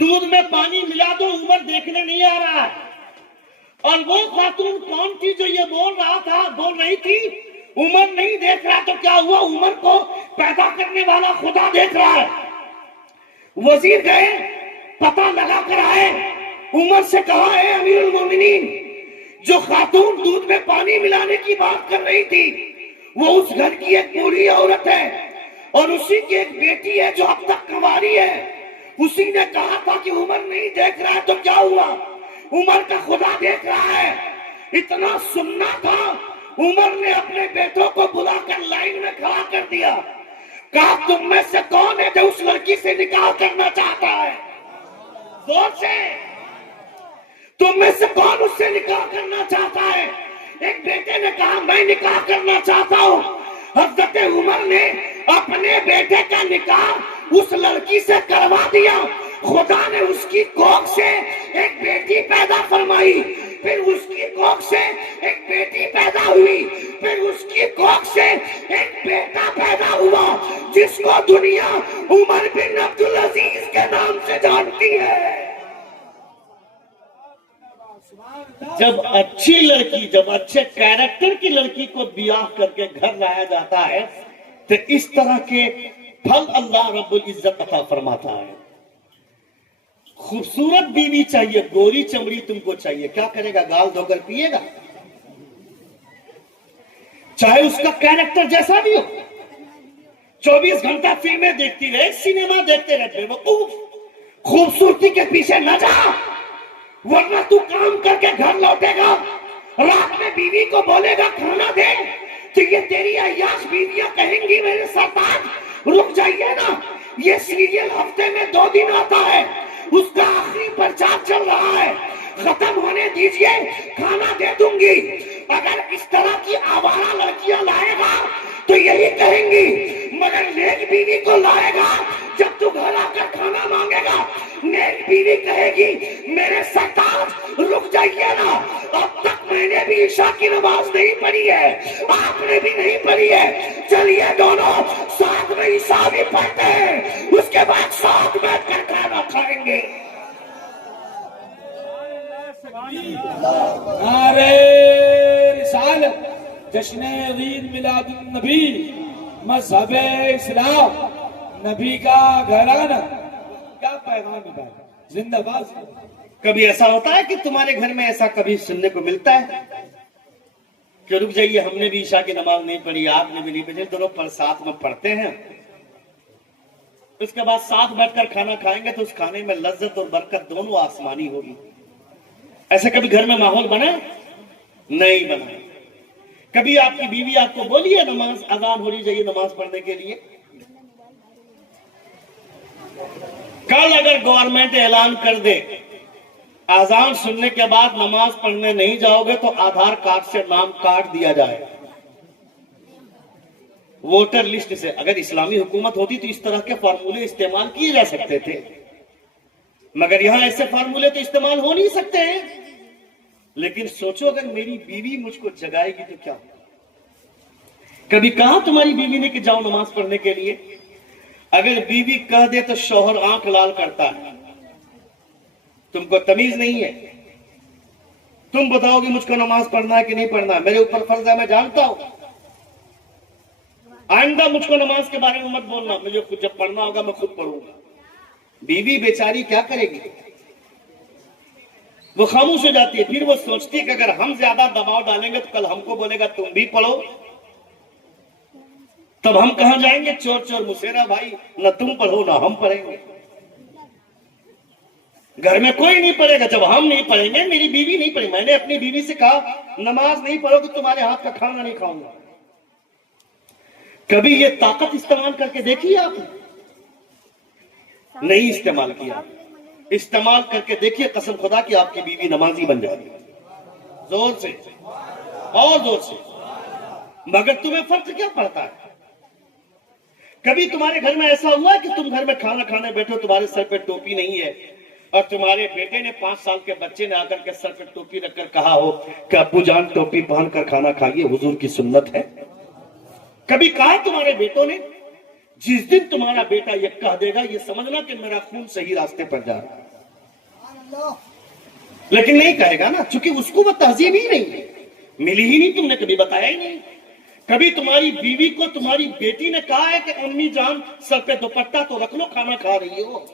دودھ میں پانی ملا دو، عمر دیکھنے نہیں آ رہا ہے، اور وہ خاتون کون تھی جو یہ بول رہی تھی عمر نہیں دیکھ رہا تو کیا ہوا، عمر کو پیدا کرنے والا خدا دیکھ رہا ہے۔ وزیر گئے، پتہ لگا کر آئے، عمر سے کہا اے امیر المومنین، جو خاتون دودھ میں پانی ملانے کی بات کر رہی تھی وہ اس گھر کی ایک بوڑھی عورت ہے اور اسی کی ایک بیٹی ہے جو اب تک کنواری ہے، اسی نے کہا تھا کہ عمر نہیں دیکھ رہا ہے تو کیا ہوا، عمر کا خدا دیکھ رہا ہے۔ اتنا سننا تھا، عمر نے اپنے بیٹوں کو بلا کر لائن میں کھڑا کر دیا، کہا تم میں سے کون ہے جو اس لڑکی سے نکاح کرنا چاہتا ہے، زور سے، تم میں سے کون اس سے نکاح کرنا چاہتا ہے۔ ایک بیٹے نے کہا میں نکاح کرنا چاہتا ہوں۔ حضرت عمر نے اپنے بیٹے کا نکاح اس لڑکی سے کروا دیا، خدا نے اس کی کوکھ سے ایک بیٹی پیدا فرمائی، پھر اس کی کوکھ سے ایک بیٹی پیدا ہوئی، پھر اس کی کوکھ سے ایک بیٹا پیدا ہوا جس کو دنیا عمر بن عبدالعزیز کے نام سے جانتی ہے۔ جب اچھی لڑکی، جب اچھے کیریکٹر کی لڑکی کو بیاہ کر کے گھر لایا جاتا ہے تو اس طرح کے پھل اللہ رب العزت عطا فرماتا ہے۔ خوبصورت بیوی چاہیے، گوری چمڑی تم کو چاہیے، کیا کرے گا، گال دھو کر پیے گا، چاہے اس کا کیریکٹر جیسا بھی ہو، 24 گھنٹہ فلمیں دیکھتی رہے، سینما دیکھتے رہتے، وہ خوبصورتی کے پیچھے نہ جا، ورنہ تو کام کر کے گھر لوٹے گا، رات میں بیوی کو بولے گا کھانا دے تو یہ تیری عیاش بیویاں کہیں گی میرے سرتاج رک جائیے نا، یہ سیریل ہفتے میں 2 دن آتا ہے، اس کا آخری پرچار چل رہا ہے، ختم ہونے دیجئے کھانا دے دوں گی۔ اگر اس طرح کی آوارہ لڑکیاں لائے گا تو یہی کہیں گی، مگر نیک بیوی کو لائے گا جب تو گھر آ کر کھانا مانگے گا، نیک بیوی کہے گی میرے سرتاج رک جائیے نا، اب تک میں نے بھی عشاء کی نماز نہیں پڑھی ہے، آپ نے بھی نہیں پڑھی ہے، چلیے دونوں ساتھ میں عشاء بھی پڑھتے ہیں، اس کے بعد ساتھ بیٹھ کر کھانا کھائیں گے۔ نعرہ رسالت، جشن عید میلاد النبی، مذہب اسلام، نبی کا گھرانہ، کیا پیغام ہے؟ زندہ باد۔ کبھی ایسا ہوتا ہے کہ تمہارے گھر میں ایسا کبھی سننے کو ملتا ہے کہ رک جائیے ہم نے بھی عشاء کی نماز نہیں پڑھی، آپ نے بھی نہیں پڑھی، دونوں پر ساتھ میں پڑھتے ہیں، اس کے بعد ساتھ بیٹھ کر کھانا کھائیں گے تو اس کھانے میں لذت اور برکت دونوں آسمانی ہوگی۔ ایسے کبھی گھر میں ماحول بنا؟ نہیں بنا۔ کبھی آپ کی بیوی آپ کو بولی ہے نماز اذان ہونی چاہیے نماز پڑھنے کے لیے؟ کل اگر گورنمنٹ اعلان کر دے اذان سننے کے بعد نماز پڑھنے نہیں جاؤ گے تو آدھار کارڈ سے نام کاٹ دیا جائے، ووٹر لسٹ سے، اگر اسلامی حکومت ہوتی تو اس طرح کے فارمولے استعمال کیے جا سکتے تھے، مگر یہاں ایسے فارمولے تو استعمال ہو نہیں سکتے ہیں۔ لیکن سوچو اگر میری بیوی مجھ کو جگائے گی تو کیا ہوگا؟ کبھی کہا تمہاری بیوی نے کہ جاؤ نماز پڑھنے کے لیے؟ اگر بیوی کہہ دے تو شوہر آنکھ لال کرتا ہے، تم کو تمیز نہیں ہے، تم بتاؤ گی مجھ کو نماز پڑھنا ہے کہ نہیں پڑھنا ہے، میرے اوپر فرض ہے، میں جانتا ہوں، آئندہ مجھ کو نماز کے بارے میں مت بولنا، مجھے جب پڑھنا ہوگا میں خود پڑھوں گا۔ بیوی بیچاری کیا کرے گی؟ وہ خاموش ہو جاتی ہے، پھر وہ سوچتی ہے کہ اگر ہم زیادہ دباؤ ڈالیں گے تو کل ہم کو بولے گا تم بھی پڑھو، تب ہم کہاں جائیں گے؟ چور چور مسیرا بھائی، نہ تم پڑھو نہ ہم پڑھیں گے، گھر میں کوئی نہیں پڑھے گا۔ جب ہم نہیں پڑھیں گے، میری بیوی نہیں پڑھے، میں نے اپنی بیوی سے کہا نماز نہیں پڑھو گے تمہارے ہاتھ کا کھانا نہیں کھاؤں گا۔ کبھی یہ طاقت استعمال کر کے دیکھیے آپ نے؟ نہیں استعمال کیا، استعمال کر کے دیکھیے، قسم خدا کی آپ کی بیوی نمازی بن جائے گی، زور سے اور زور سے۔ مگر تمہیں فرق کیا پڑتا ہے؟ کبھی تمہارے گھر میں ایسا ہوا ہے کہ تم گھر میں کھانا کھانے بیٹھو، تمہارے سر پہ ٹوپی نہیں ہے اور تمہارے بیٹے نے 5 سال کے بچے نے آ کر کے سر پہ ٹوپی رکھ کر کہا ہو کہ ابو جان ٹوپی پہن کر کھانا کھائیے، حضور کی سنت ہے؟ کبھی کہا تمہارے بیٹوں نے؟ جس دن تمہارا بیٹا یہ کہہ دے گا یہ سمجھنا کہ میرا خون صحیح راستے پر جا رہا ہے، لیکن نہیں کہے گا نا، چونکہ اس کو وہ تہذیب ہی نہیں ہے، ملی ہی نہیں، تم نے کبھی بتایا ہی نہیں۔ کبھی تمہاری بیوی کو تمہاری بیٹی نے کہا ہے کہ امی جان سر پہ دوپٹہ تو رکھ لو، کھانا کھا رہی ہو؟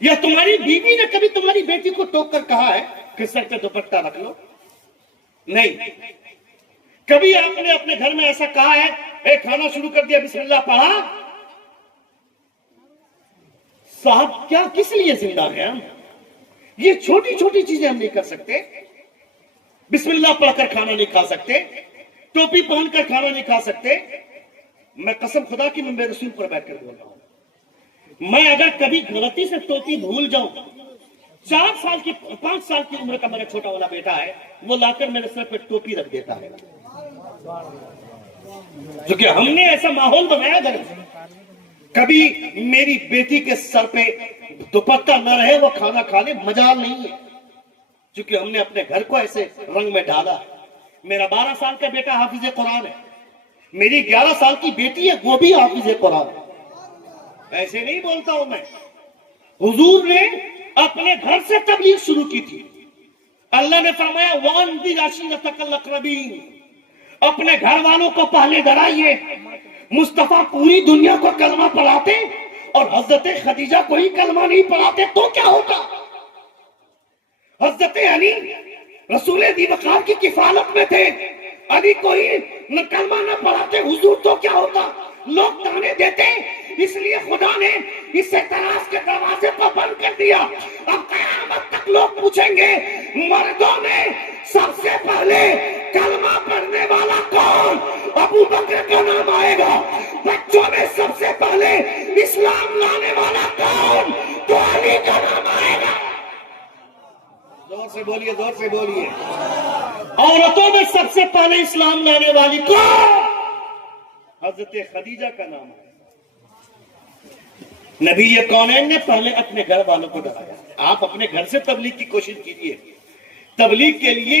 یا تمہاری بیوی نے کبھی تمہاری بیٹی کو ٹوک کر کہا ہے کہ سر پہ دوپٹہ رکھ لو؟ نہیں۔ کبھی آپ نے اپنے گھر میں ایسا کہا ہے اے کھانا شروع کر دیا بسم اللہ پڑھا؟ صاحب کیا کس لیے زندہ ہیں ہم؟ یہ چھوٹی چھوٹی چیزیں ہم نہیں کر سکتے؟ بسم اللہ پڑھ کر کھانا نہیں کھا سکتے، ٹوپی پہن کر کھانا نہیں کھا سکتے؟ میں قسم خدا کی میں میرے رسول پر بیٹھ کر بول رہا ہوں، میں اگر کبھی غلطی سے ٹوپی بھول جاؤں، 5 سال کی عمر کا میرا چھوٹا والا بیٹا ہے، وہ لا کر میرے سر پہ ٹوپی رکھ دیتا ہے، کیونکہ ہم نے ایسا ماحول بنایا گھر میں۔ کبھی میری بیٹی کے سر پہ دوپٹہ نہ رہے وہ کھانا کھانے مجال نہیں ہے، کیونکہ ہم نے اپنے گھر کو ایسے رنگ میں ڈالا۔ میرا 12 سال کا بیٹا حافظ قرآن ہے، میری 11 سال کی بیٹی ہے وہ بھی حافظ قرآن ہے، ایسے نہیں بولتا ہوں میں۔ حضور نے اپنے گھر سے تبلیغ شروع کی تھی، اللہ نے فرمایا وَأَنذِرْ عَشِيرَتَكَ الْأَقْرَبِينَ، اپنے گھر والوں کو پہلے ڈرائیے۔ مصطفیٰ پوری دنیا کو کلمہ پڑھاتے اور حضرت خدیجہ کو ہی کلمہ نہیں پڑھاتے تو کیا ہوتا؟ حضرت علی رسول دی وقار کی کفالت میں تھے، علی کو ہی کلمہ نہ پڑھاتے حضور تو کیا ہوتا؟ لوگ تانے دیتے، اس لیے خدا نے اس اعتراض کے دروازے کو بند کر دیا۔ اب قیامت تک لوگ پوچھیں گے مردوں میں سب سے پہلے کلمہ پڑھنے والا کون؟ ابو بکر کا نام آئے گا۔ بچوں میں سب سے پہلے اسلام لانے والا کون؟ تو علی کا نام آئے گا۔ زور سے بولیے، زور سے بولیے۔ عورتوں میں سب سے پہلے اسلام لانے والی کون؟ حضرت خدیجہ کا نام ہے۔ نبی کونین نے پہلے اپنے گھر والوں کو ڈرایا۔ آپ اپنے گھر سے تبلیغ کی کوشش کیجیے۔ تبلیغ کے لیے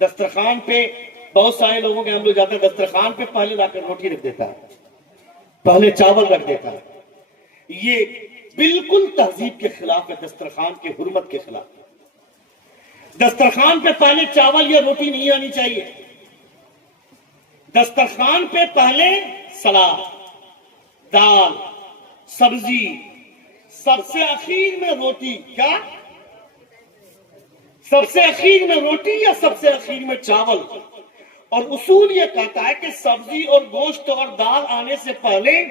دسترخوان پہ بہت سارے لوگوں کے ہم لوگ جاتے ہیں دسترخوان پہ پہلے لا کر روٹی رکھ دیتا ہے، پہلے چاول رکھ دیتا ہے. یہ بالکل تہذیب کے خلاف ہے، دسترخوان کی حرمت کے خلاف. دسترخوان پہ پہلے چاول یا روٹی نہیں آنی چاہیے. دسترخوان پہ پہلے سلاد، دال، سبزی، سب سے اخیر میں روٹی. کیا سب سے اخیر میں روٹی یا سب سے اخیر میں چاول؟ اور اصول یہ کہتا ہے کہ سبزی اور گوشت اور دال آنے سے پہلے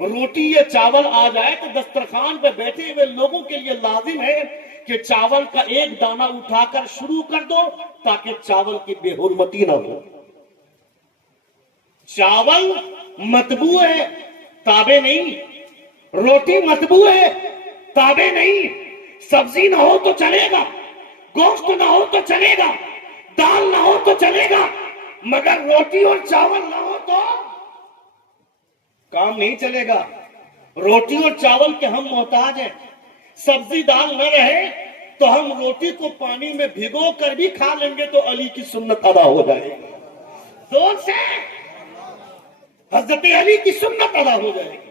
روٹی یا چاول آ جائے تو دسترخوان پہ بیٹھے ہوئے لوگوں کے لیے لازم ہے کہ چاول کا ایک دانہ اٹھا کر شروع کر دو تاکہ چاول کی بے حرمتی نہ ہو. چاول مطبوع ہے، تابع نہیں. روٹی مطبوع ہے، تابع نہیں. سبزی نہ ہو تو چلے گا، گوشت نہ ہو تو چلے گا، دال نہ ہو تو چلے گا، مگر روٹی اور چاول نہ ہو تو کام نہیں چلے گا. روٹی اور چاول کے ہم محتاج ہیں. سبزی دال نہ رہے تو ہم روٹی کو پانی میں بھگو کر بھی کھا لیں گے تو علی کی سنت ادا ہو جائے گی. زور سے حضرت علی کی سنت ادا ہو جائے گی.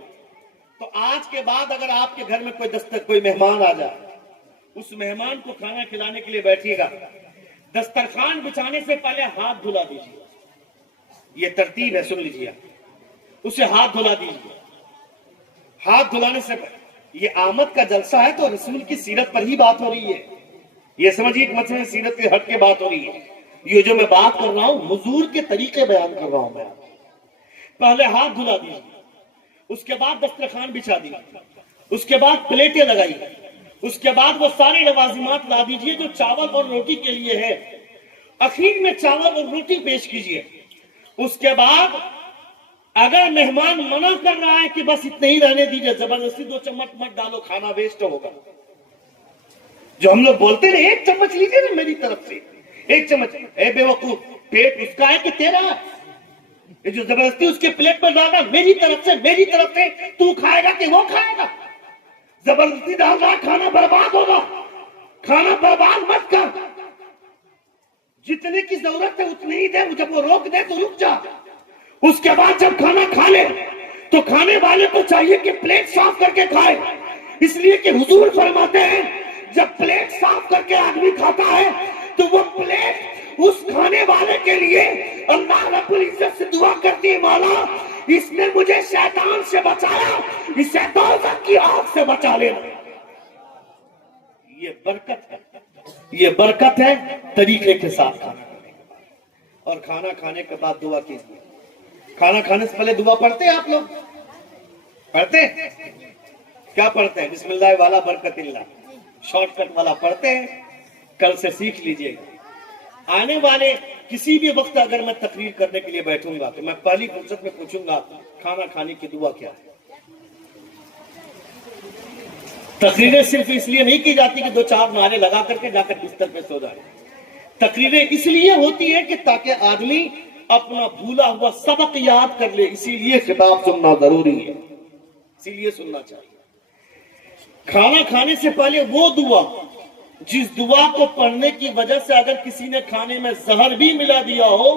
تو آج کے بعد اگر آپ کے گھر میں کوئی مہمان آ جائے، اس مہمان کو کھانا کھلانے کے لیے بیٹھیے گا، دسترخوان بچھانے سے پہلے ہاتھ دھلا دیجیے. یہ ترتیب ہے، سن لیجیے. اسے ہاتھ دھلا دیجیے. ہاتھ دھلانے سے یہ آمد کا جلسہ ہے تو رسول کی سیرت پر ہی بات ہو رہی ہے. یہ سمجھیے کہ مثلا سیرت کے ہٹ کے بات ہو رہی ہے. یہ جو میں بات کر رہا ہوں حضور کے طریقے بیان کر رہا ہوں میں. پہلے ہاتھ دھلا دیجیے، اس کے بعد دسترخوان بچھا دیجیے، اس کے بعد پلیٹیں لگائیے، اس کے بعد وہ سارے لوازمات لا دیجیے جو چاول اور روٹی کے لیے ہے. اخیر میں چاول اور روٹی پیش کیجیے. اس کے بعد اگر مہمان منع کر رہا ہے کہ بس اتنے ہی رہنے دیجیے، زبردستی 2 چمچ مت ڈالو، کھانا ویسٹ ہوگا. جو ہم لوگ بولتے ہیں 1 چمچ لیجیے نا میری طرف سے، 1 چمچ. اے بے وقوف، پیٹ اس کا ہے کہ تیرا؟ یہ جو زبردستی اس کے پلیٹ پر ڈالا، میری طرف سے تو کھائے گا کہ وہ کھائے گا؟ زبردستی ڈال رہا، کھانا برباد ہوگا. کھانا برباد مت کر. جتنے کی ضرورت ہے اتنے ہی دے. جب وہ روک دے تو رک جا. اس کے بعد جب کھانا کھا لے تو کھانے والے کو چاہیے کہ پلیٹ صاف کر کے کھائے. اس لیے کہ حضور فرماتے ہیں جب پلیٹ صاف کر کے آدمی کھاتا ہے تو وہ پلیٹ اس کھانے والے کے لیے اللہ رب العزت سے دعا کرتی ہے، مولا اس نے مجھے شیطان سے بچایا، اسے دوزخ کی آگ سے بچا لینا. یہ برکت ہے، یہ برکت ہے طریقے کے ساتھ کھانا کھانے کے بعد. اور کھانا کھانے کے بعد دعا کیجیے. کھانا کھانے سے پہلے دعا پڑھتے ہیں آپ لوگ؟ پڑھتے ہیں؟ کیا پڑھتے ہیں؟ بسم اللہ والا برکت اللہ، شارٹ کٹ والا پڑھتے ہیں. کل سے سیکھ لیجئے گا. آنے والے کسی بھی وقت اگر میں تقریر کرنے کے لیے بیٹھوں گا تو میں پہلی فرصت میں پوچھوں گا کھانا کھانے کی دعا کیا ہے. تقریریں صرف اس لیے نہیں کی جاتی کہ 2-4 نعرے لگا کر کے جا کر بستر پہ سو جائے. تقریریں اس لیے ہوتی ہے کہ تاکہ آدمی اپنا بھولا ہوا سبق یاد کر لے. اسی لیے خطاب سننا ضروری ہے، اسی لیے سننا چاہیے. کھانا کھانے سے پہلے وہ دعا جس دعا کو پڑھنے کی وجہ سے اگر کسی نے کھانے میں زہر بھی ملا دیا ہو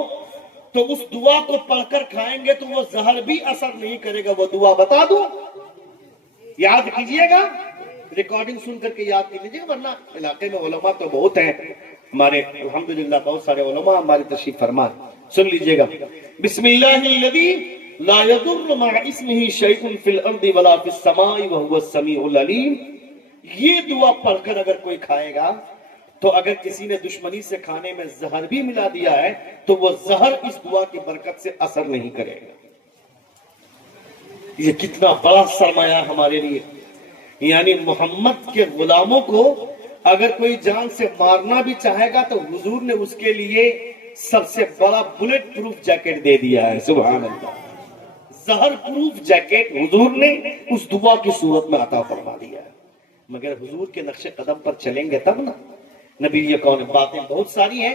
تو اس دعا کو پڑھ کر کھائیں گے تو وہ زہر بھی اثر نہیں کرے گا. وہ دعا بتا دوں، یاد کیجئے گا، ریکارڈنگ سن کر کے یاد کر لیجئے گا. ورنہ علاقے میں علماء تو بہت ہیں ہمارے، الحمدللہ بہت سارے علماء ہماری تشریف فرما. سن لیجئے گا. بسم اللہ الذی لا یضر مع اسمہ شیء فی الارض ولا فی السماء وهو السمیع العلیم. یہ دعا پڑھ کر اگر کوئی کھائے گا تو اگر کسی نے دشمنی سے کھانے میں زہر بھی ملا دیا ہے تو وہ زہر اس دعا کی برکت سے اثر نہیں کرے گا. یہ کتنا بڑا سرمایہ ہمارے لیے. یعنی محمد کے غلاموں کو اگر کوئی جان سے مارنا بھی چاہے گا تو حضور نے اس کے لیے سب سے بڑا بلٹ پروف جیکٹ دے دیا ہے. سبحان اللہ. زہر پروف جیکٹ حضور نے اس دعا کی صورت میں عطا فرما دیا ہے. مگر حضور کے نقش قدم پر چلیں گے تب نا. نبی یہ کون باتیں بہت ساری ہیں